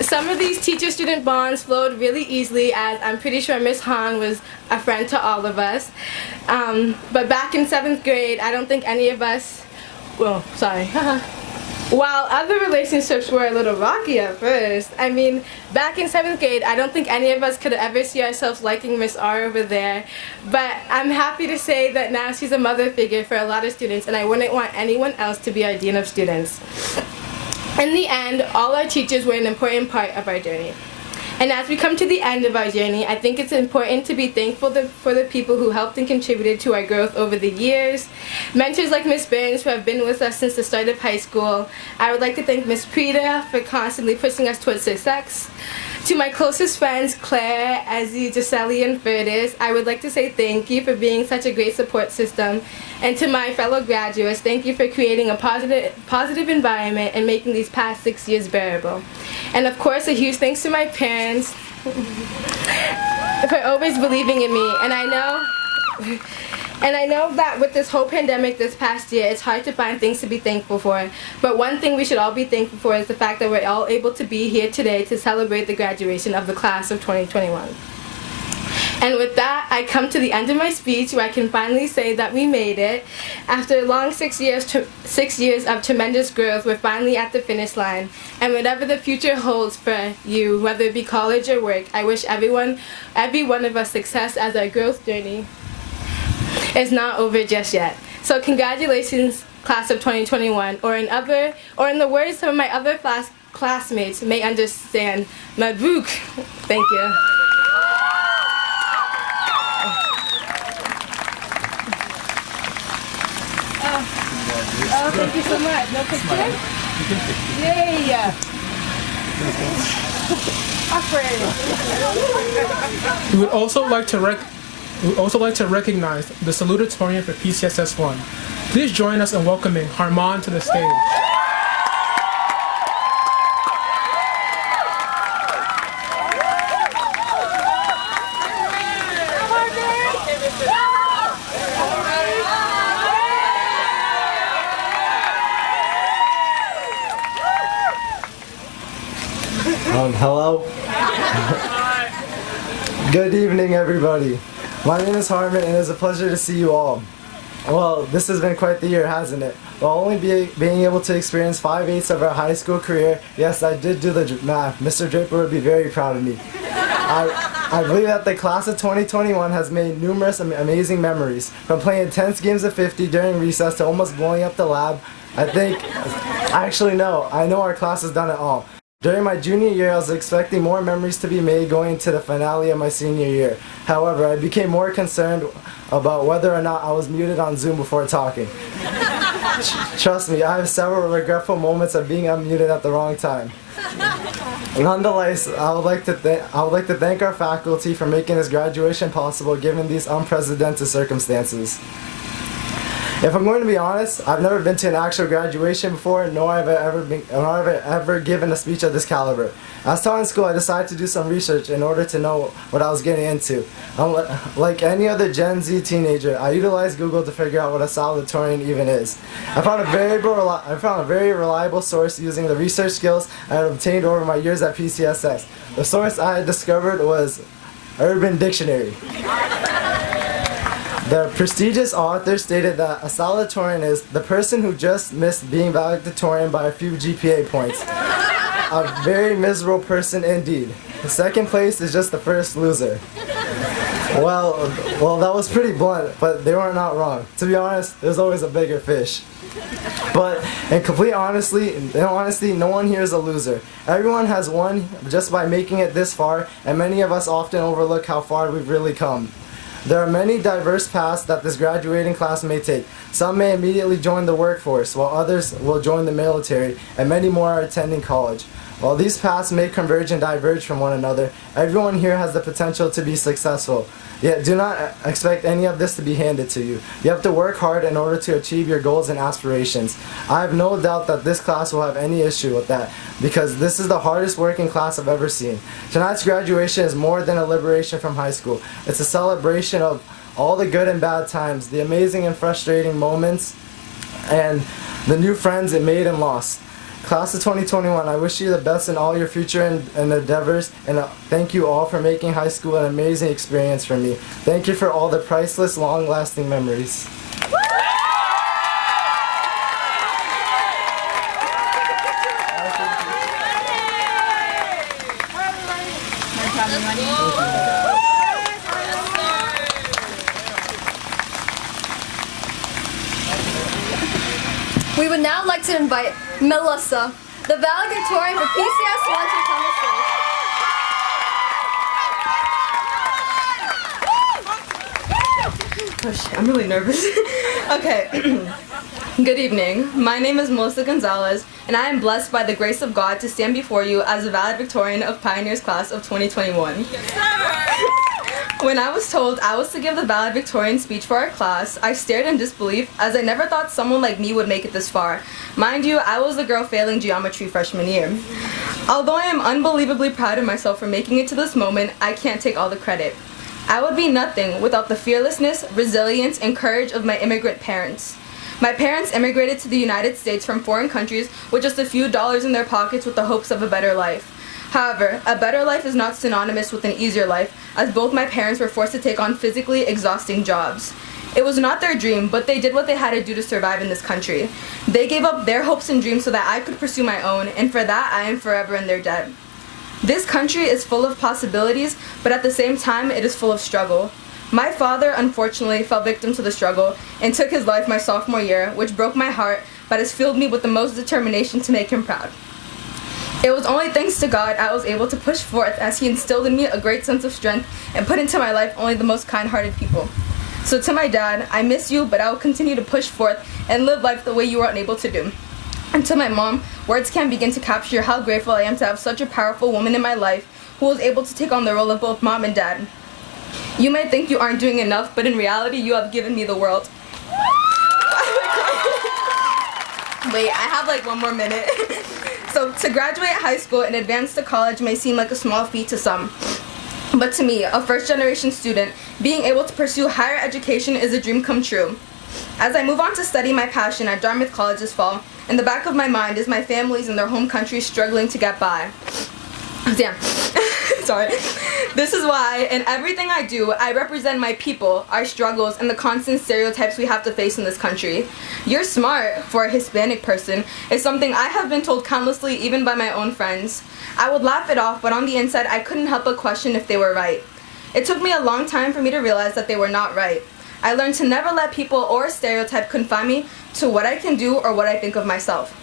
Some of these teacher-student bonds flowed really easily, as I'm pretty sure Miss Han was a friend to all of us. But back in 7th grade, I don't think any of us, well, sorry. While other relationships were a little rocky at first. I mean, back in 7th grade, I don't think any of us could ever see ourselves liking Miss R over there. But I'm happy to say that now she's a mother figure for a lot of students, and I wouldn't want anyone else to be our dean of students. In the end, all our teachers were an important part of our journey. And as we come to the end of our journey, I think it's important to be thankful for the people who helped and contributed to our growth over the years. Mentors like Miss Burns, who have been with us since the start of high school. I would like to thank Miss Prida for constantly pushing us towards success. To my closest friends, Claire, Ezzy, Gisele, and Ferdis, I would like to say thank you for being such a great support system. And to my fellow graduates, thank you for creating a positive environment and making these past 6 years bearable. And of course, a huge thanks to my parents for always believing in me. And I know that with this whole pandemic this past year, it's hard to find things to be thankful for. But one thing we should all be thankful for is the fact that we're all able to be here today to celebrate the graduation of the class of 2021. And with that, I come to the end of my speech where I can finally say that we made it. After a long 6 years of tremendous growth, we're finally at the finish line. And whatever the future holds for you, whether it be college or work, I wish every one of us success as our growth journey is not over just yet. So congratulations, class of 2021, or in the words some of my other classmates may understand, Mabrouk. Thank you. Oh, thank you so much. No picture? Yay! We would also like to recognize the salutatorian for PCSS 1. Please join us in welcoming Harman to the stage. Hello. Good evening, everybody. My name is Harman, and it's a pleasure to see you all. Well, this has been quite the year, hasn't it? While only being able to experience 5/8 of our high school career, yes, I did do the math. Mr. Draper would be very proud of me. I believe that the class of 2021 has made numerous amazing memories. From playing intense games of 50 during recess to almost blowing up the lab. I know our class has done it all. During my junior year, I was expecting more memories to be made going into the finale of my senior year. However, I became more concerned about whether or not I was muted on Zoom before talking. Trust me, I have several regretful moments of being unmuted at the wrong time. Nonetheless, I would like to thank our faculty for making this graduation possible given these unprecedented circumstances. If I'm going to be honest, I've never been to an actual graduation before, nor have I ever given a speech of this caliber. As taught in school, I decided to do some research in order to know what I was getting into. Like any other Gen Z teenager, I utilized Google to figure out what a salutatorian even is. I found a very reliable source using the research skills I had obtained over my years at PCSS. The source I had discovered was Urban Dictionary. The prestigious author stated that a salutatorian is the person who just missed being valedictorian by a few GPA points. A very miserable person indeed. The second place is just the first loser. Well, that was pretty blunt, but they were not wrong. To be honest, there's always a bigger fish. But in complete honesty, no one here is a loser. Everyone has won just by making it this far, and many of us often overlook how far we've really come. There are many diverse paths that this graduating class may take. Some may immediately join the workforce, while others will join the military, and many more are attending college. While these paths may converge and diverge from one another, everyone here has the potential to be successful. Yet do not expect any of this to be handed to you. You have to work hard in order to achieve your goals and aspirations. I have no doubt that this class will have any issue with that, because this is the hardest working class I've ever seen. Tonight's graduation is more than a liberation from high school. It's a celebration of all the good and bad times, the amazing and frustrating moments, and the new friends it made and lost. Class of 2021, I wish you the best in all your future and endeavors, and thank you all for making high school an amazing experience for me. Thank you for all the priceless, long-lasting memories. We would now like to invite Melissa, the valedictorian for PCS 1 to come to stage. Oh shit, I'm really nervous. Okay. Good evening. My name is Melissa Gonzalez, and I am blessed by the grace of God to stand before you as a valedictorian of Pioneers Class of 2021. When I was told I was to give the valedictorian speech for our class, I stared in disbelief as I never thought someone like me would make it this far. Mind you, I was the girl failing geometry freshman year. Although I am unbelievably proud of myself for making it to this moment, I can't take all the credit. I would be nothing without the fearlessness, resilience, and courage of my immigrant parents. My parents immigrated to the United States from foreign countries with just a few dollars in their pockets with the hopes of a better life. However, a better life is not synonymous with an easier life, as both my parents were forced to take on physically exhausting jobs. It was not their dream, but they did what they had to do to survive in this country. They gave up their hopes and dreams so that I could pursue my own, and for that I am forever in their debt. This country is full of possibilities, but at the same time it is full of struggle. My father, unfortunately, fell victim to the struggle and took his life my sophomore year, which broke my heart, but has filled me with the most determination to make him proud. It was only thanks to God I was able to push forth, as He instilled in me a great sense of strength and put into my life only the most kind-hearted people. So to my dad, I miss you, but I will continue to push forth and live life the way you were unable to do. And to my mom, words can't begin to capture how grateful I am to have such a powerful woman in my life who was able to take on the role of both mom and dad. You may think you aren't doing enough, but in reality, you have given me the world. Wait, I have like one more minute. So to graduate high school and advance to college may seem like a small feat to some. But to me, a first-generation student, being able to pursue higher education is a dream come true. As I move on to study my passion at Dartmouth College this fall, in the back of my mind is my families in their home countries struggling to get by. Damn. Sorry. This is why, in everything I do, I represent my people, our struggles, and the constant stereotypes we have to face in this country. You're smart, for a Hispanic person, is something I have been told countlessly, even by my own friends. I would laugh it off, but on the inside, I couldn't help but question if they were right. It took me a long time for me to realize that they were not right. I learned to never let people or stereotype confine me to what I can do or what I think of myself.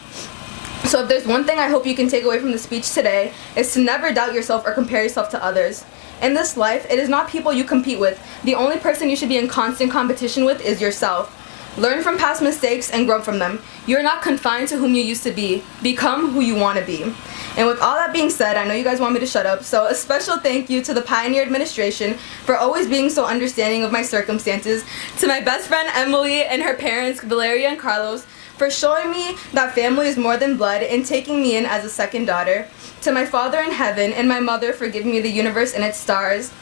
So if there's one thing I hope you can take away from the speech today, is to never doubt yourself or compare yourself to others. In this life, it is not people you compete with. The only person you should be in constant competition with is yourself. Learn from past mistakes and grow from them. You're not confined to whom you used to be. Become who you want to be. And with all that being said, I know you guys want me to shut up, so a special thank you to the Pioneer administration for always being so understanding of my circumstances, to my best friend Emily and her parents, Valeria and Carlos, for showing me that family is more than blood and taking me in as a second daughter, to my father in heaven and my mother for giving me the universe and its stars,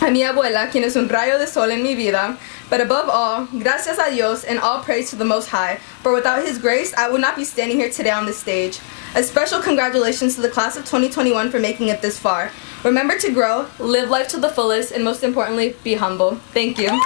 a mi abuela, quien es un rayo de sol en mi vida, but above all, gracias a Dios and all praise to the Most High, for without His grace, I would not be standing here today on this stage. A special congratulations to the class of 2021 for making it this far. Remember to grow, live life to the fullest, and most importantly, be humble. Thank you.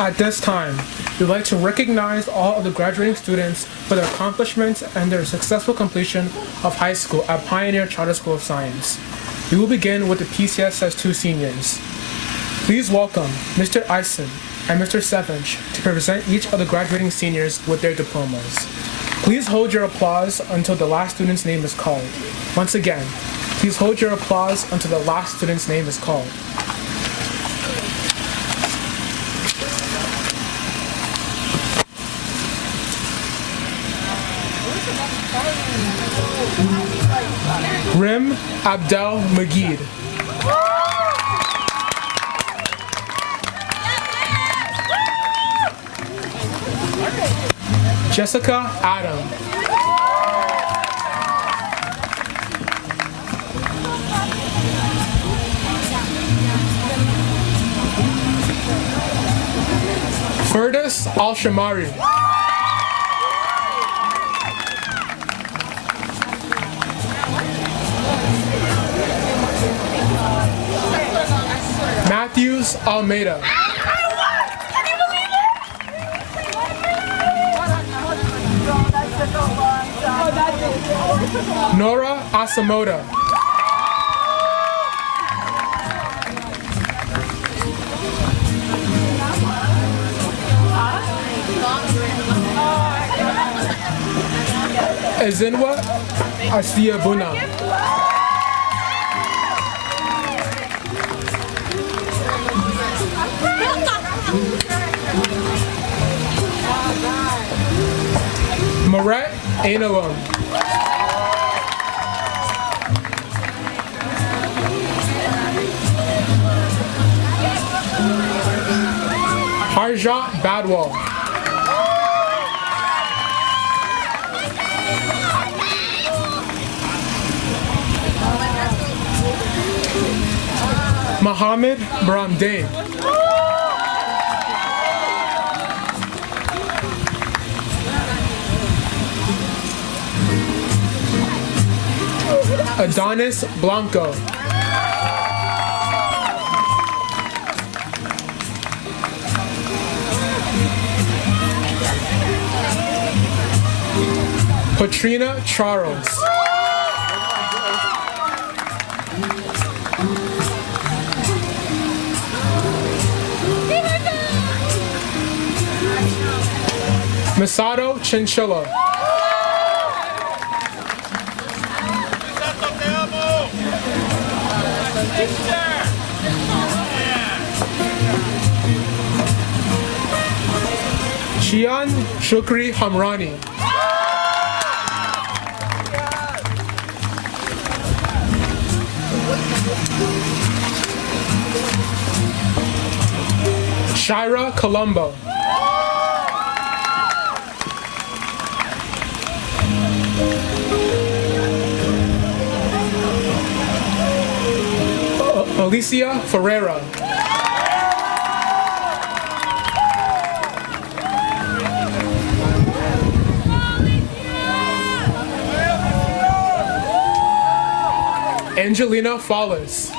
At this time, we'd like to recognize all of the graduating students for their accomplishments and their successful completion of high school at Pioneer Charter School of Science. We will begin with the PCSS2 seniors. Please welcome Mr. Eisen and Mr. Sevinch to present each of the graduating seniors with their diplomas. Please hold your applause until the last student's name is called. Once again, please hold your applause until the last student's name is called. Rim Abdel Magid. Jessica Adam. Curtis Al-Shamari. Matthews Almeida. Nora Asamoda. Ezinwa Asiabuna. Maret Ainalum. Harjat Badwal. Mohammed Bramdane. Adonis Blanco. Patrina Charles. Masato Chinchilla. Shian Shukri Hamrani. Shira Colombo. Alicia Ferreira. Angelina Fallis.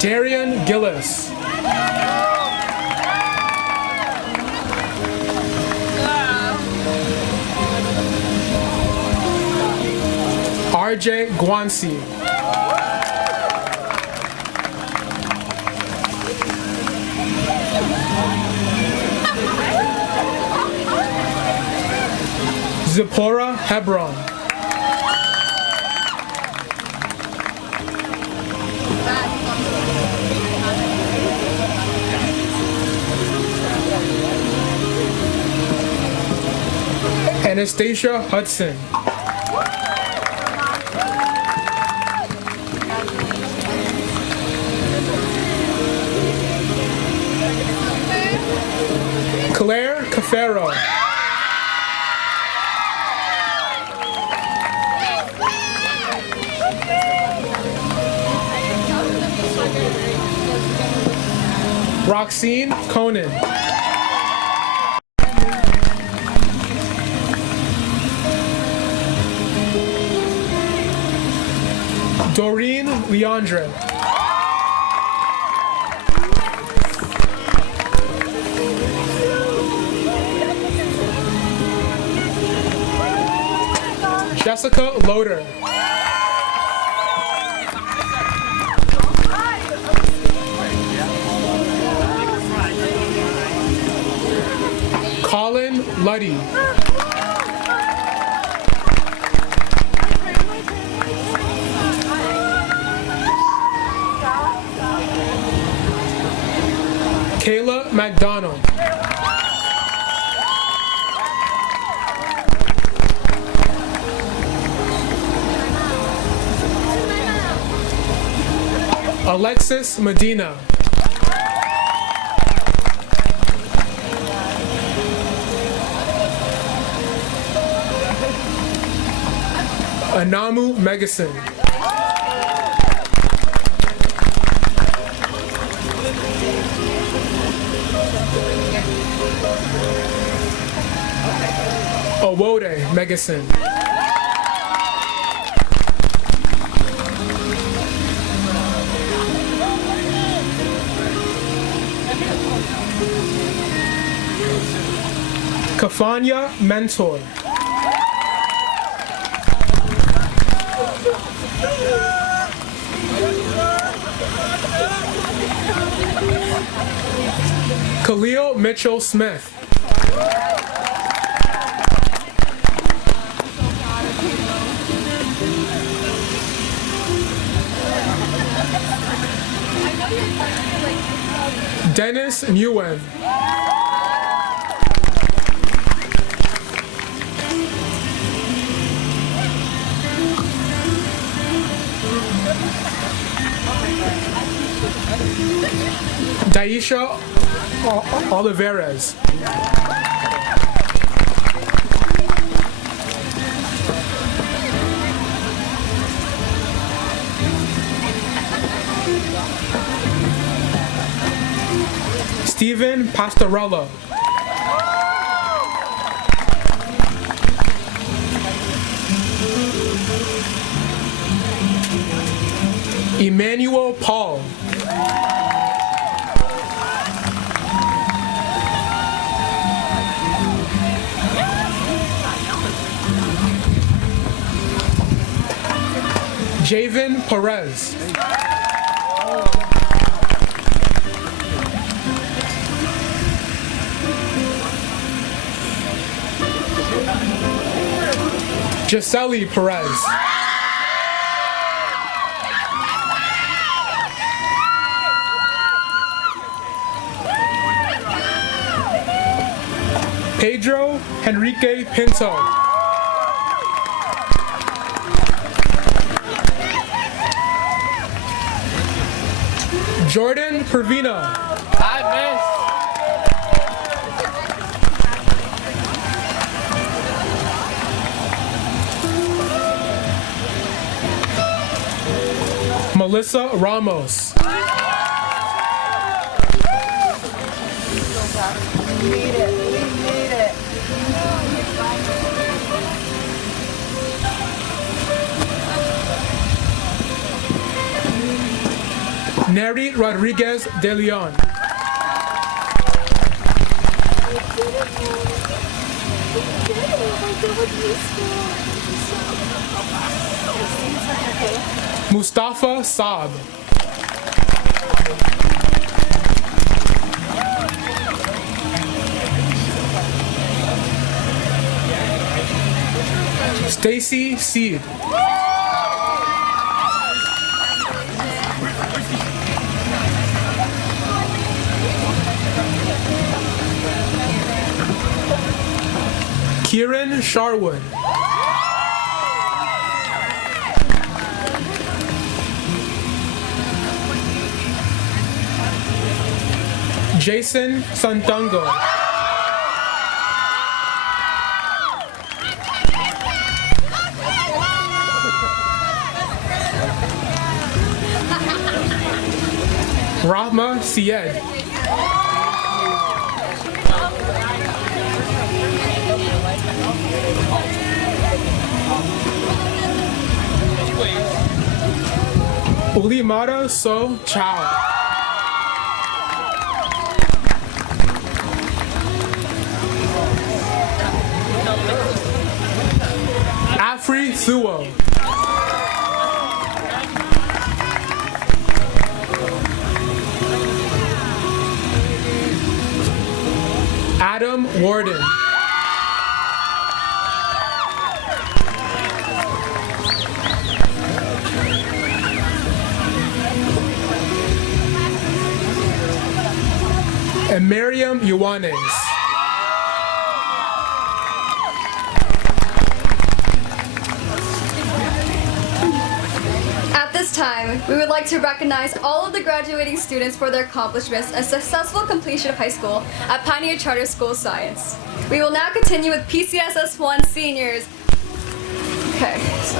Darian Gillis. RJ Guanci. Zipporah Hebron. Anastasia Hudson. Claire Cafaro. Roxine Conan. Doreen Leandre. Jessica Loader. Colin Luddy. Kayla McDonald. Alexis Medina. Anamu Megason. Owode Megason. Kafanya Mentor. Khalil Mitchell Smith. Dennis Nguyen. Daisha Oliveras. Stephen Pastorello. Emmanuel Paul. Javen Perez. Gisele Perez. Pedro Henrique Pinto. Jordan Pervino. Hi, miss. Melissa Ramos. Neri Rodriguez de Leon. Mustafa Saab. Stacy Seed. Kieran Sharwood. Jason Santango. Rahma Syed. Ulimata So Chow. Afri Thuo. Adam Warden. And Miriam Ioannes. At this time, we would like to recognize all of the graduating students for their accomplishments and successful completion of high school at Pioneer Charter School Science. We will now continue with PCSS1 seniors Okay, so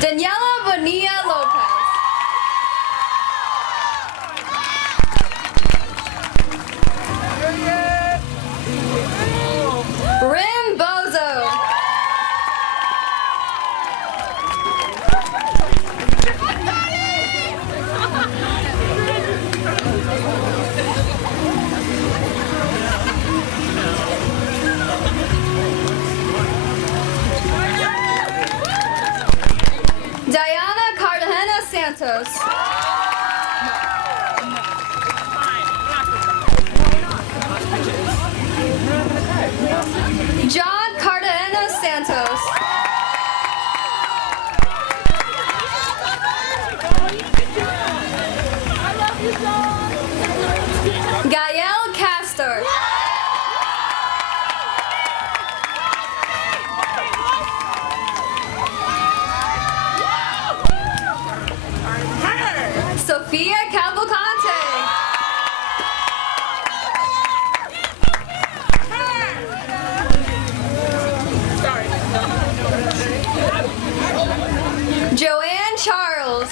Daniela Bonilla Lopez. Rim Bozo. Diana Cartagena Santos. John Cartagena Santos. Gael Castor. Sophia Cavalcante. Joanne Charles.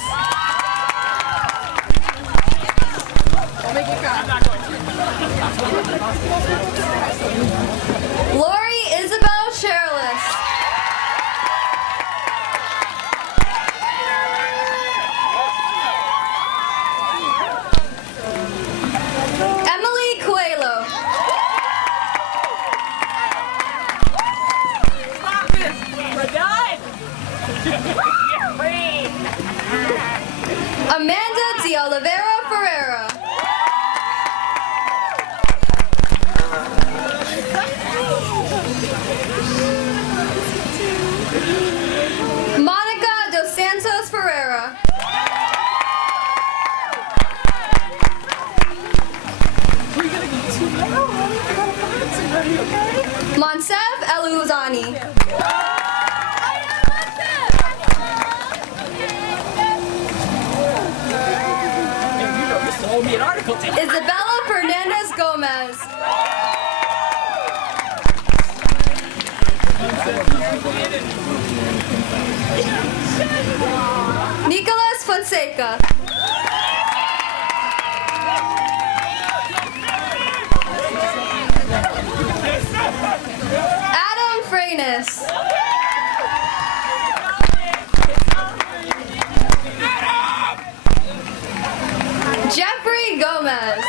Lori Isabel Sherlis. Emily Coelho. Amanda de Oliveira Ferreira. Monica dos Santos Ferreira. Monsef Elouzani. Isabella Fernandez Gomez. Nicolas Fonseca. Adam Freinis. Jeffrey Gomez.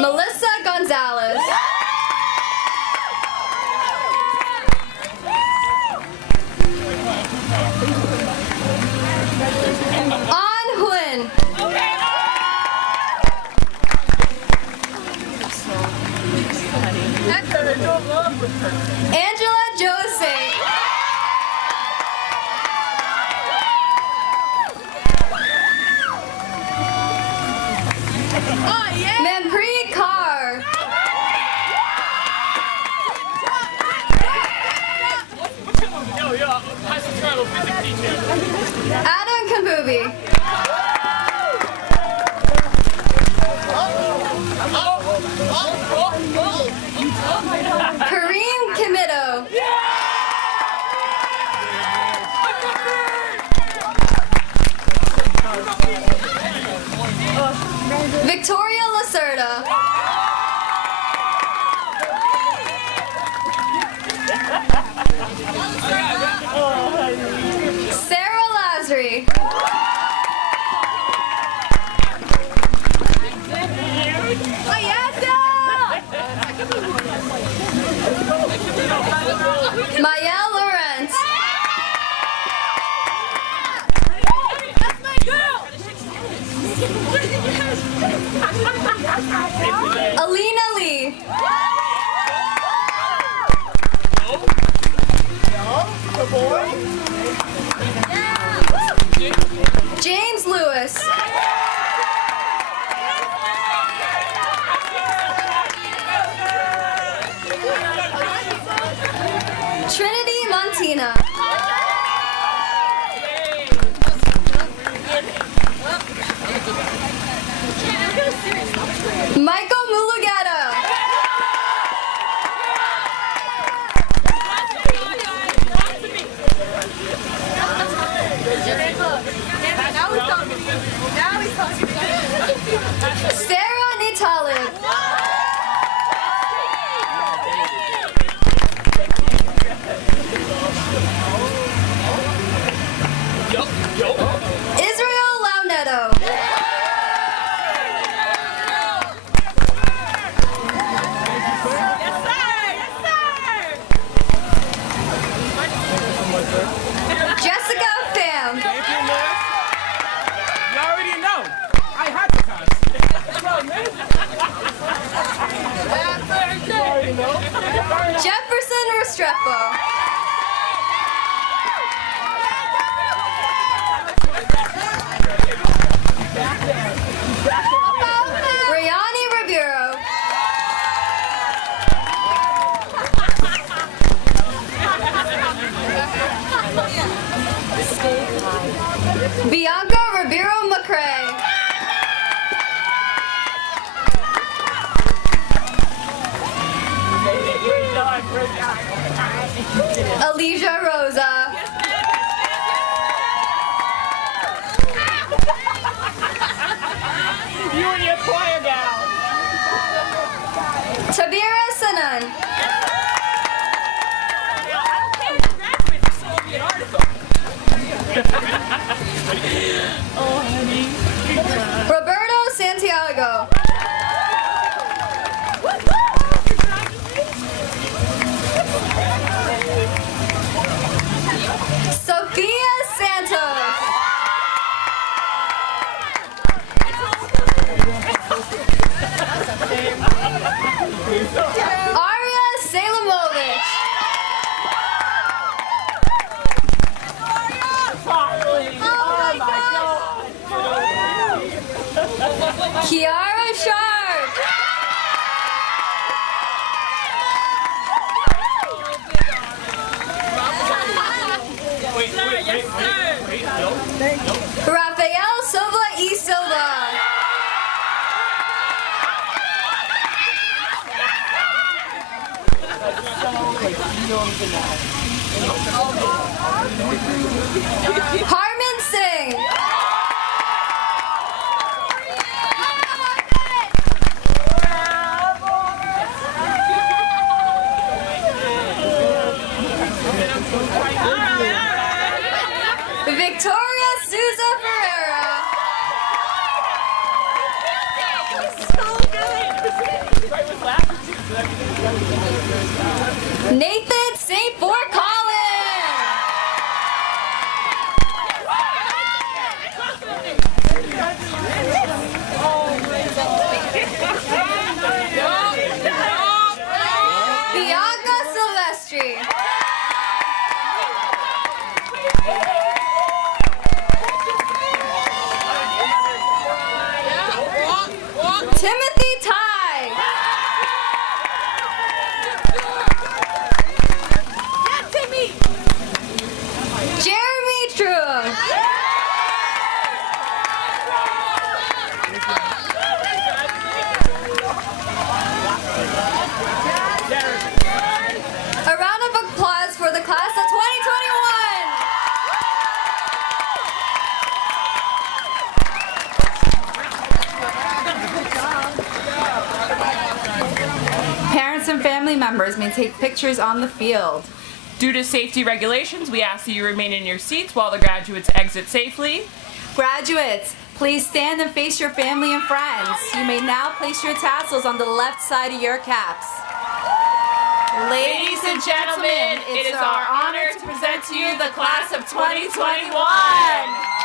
Melissa Gonzalez. An Huynh. Angela Jose. Manpreet Kaur. Adam Kambubi. Kareem Kimido. Victoria Lacerda. Sarah Lazary. Mayel Laurent. Alina Lee. James Lewis. Trinity Montina. Michael Mulugeta. Sarah Nitalib. Israel Launeto. Jessica Pham. Thank you, miss. You already know. I had to pass. Jefferson Restrepo. Rayani Ribeiro. Bianca Ribeiro McCrae. Alicia Rosa. You and your choir gal. Tabira Sanan. Roberto Santiago. Sophia Santos. Aria Salimovich. Kiara Sharp. Rafael Silva E. Silva. Harman Singh. Victoria Souza Ferreira. Nathan St. Fort Bianca Silvestri. Timothy Tai. Jeremy True. A round of applause for the class of 2021. Parents and family members may take pictures on the field. Due to safety regulations, we ask that you remain in your seats while the graduates exit safely. Graduates, please stand and face your family and friends. You may now place your tassels on the left side of your caps. Ladies and gentlemen, it is our honor to present to you the class of 2021.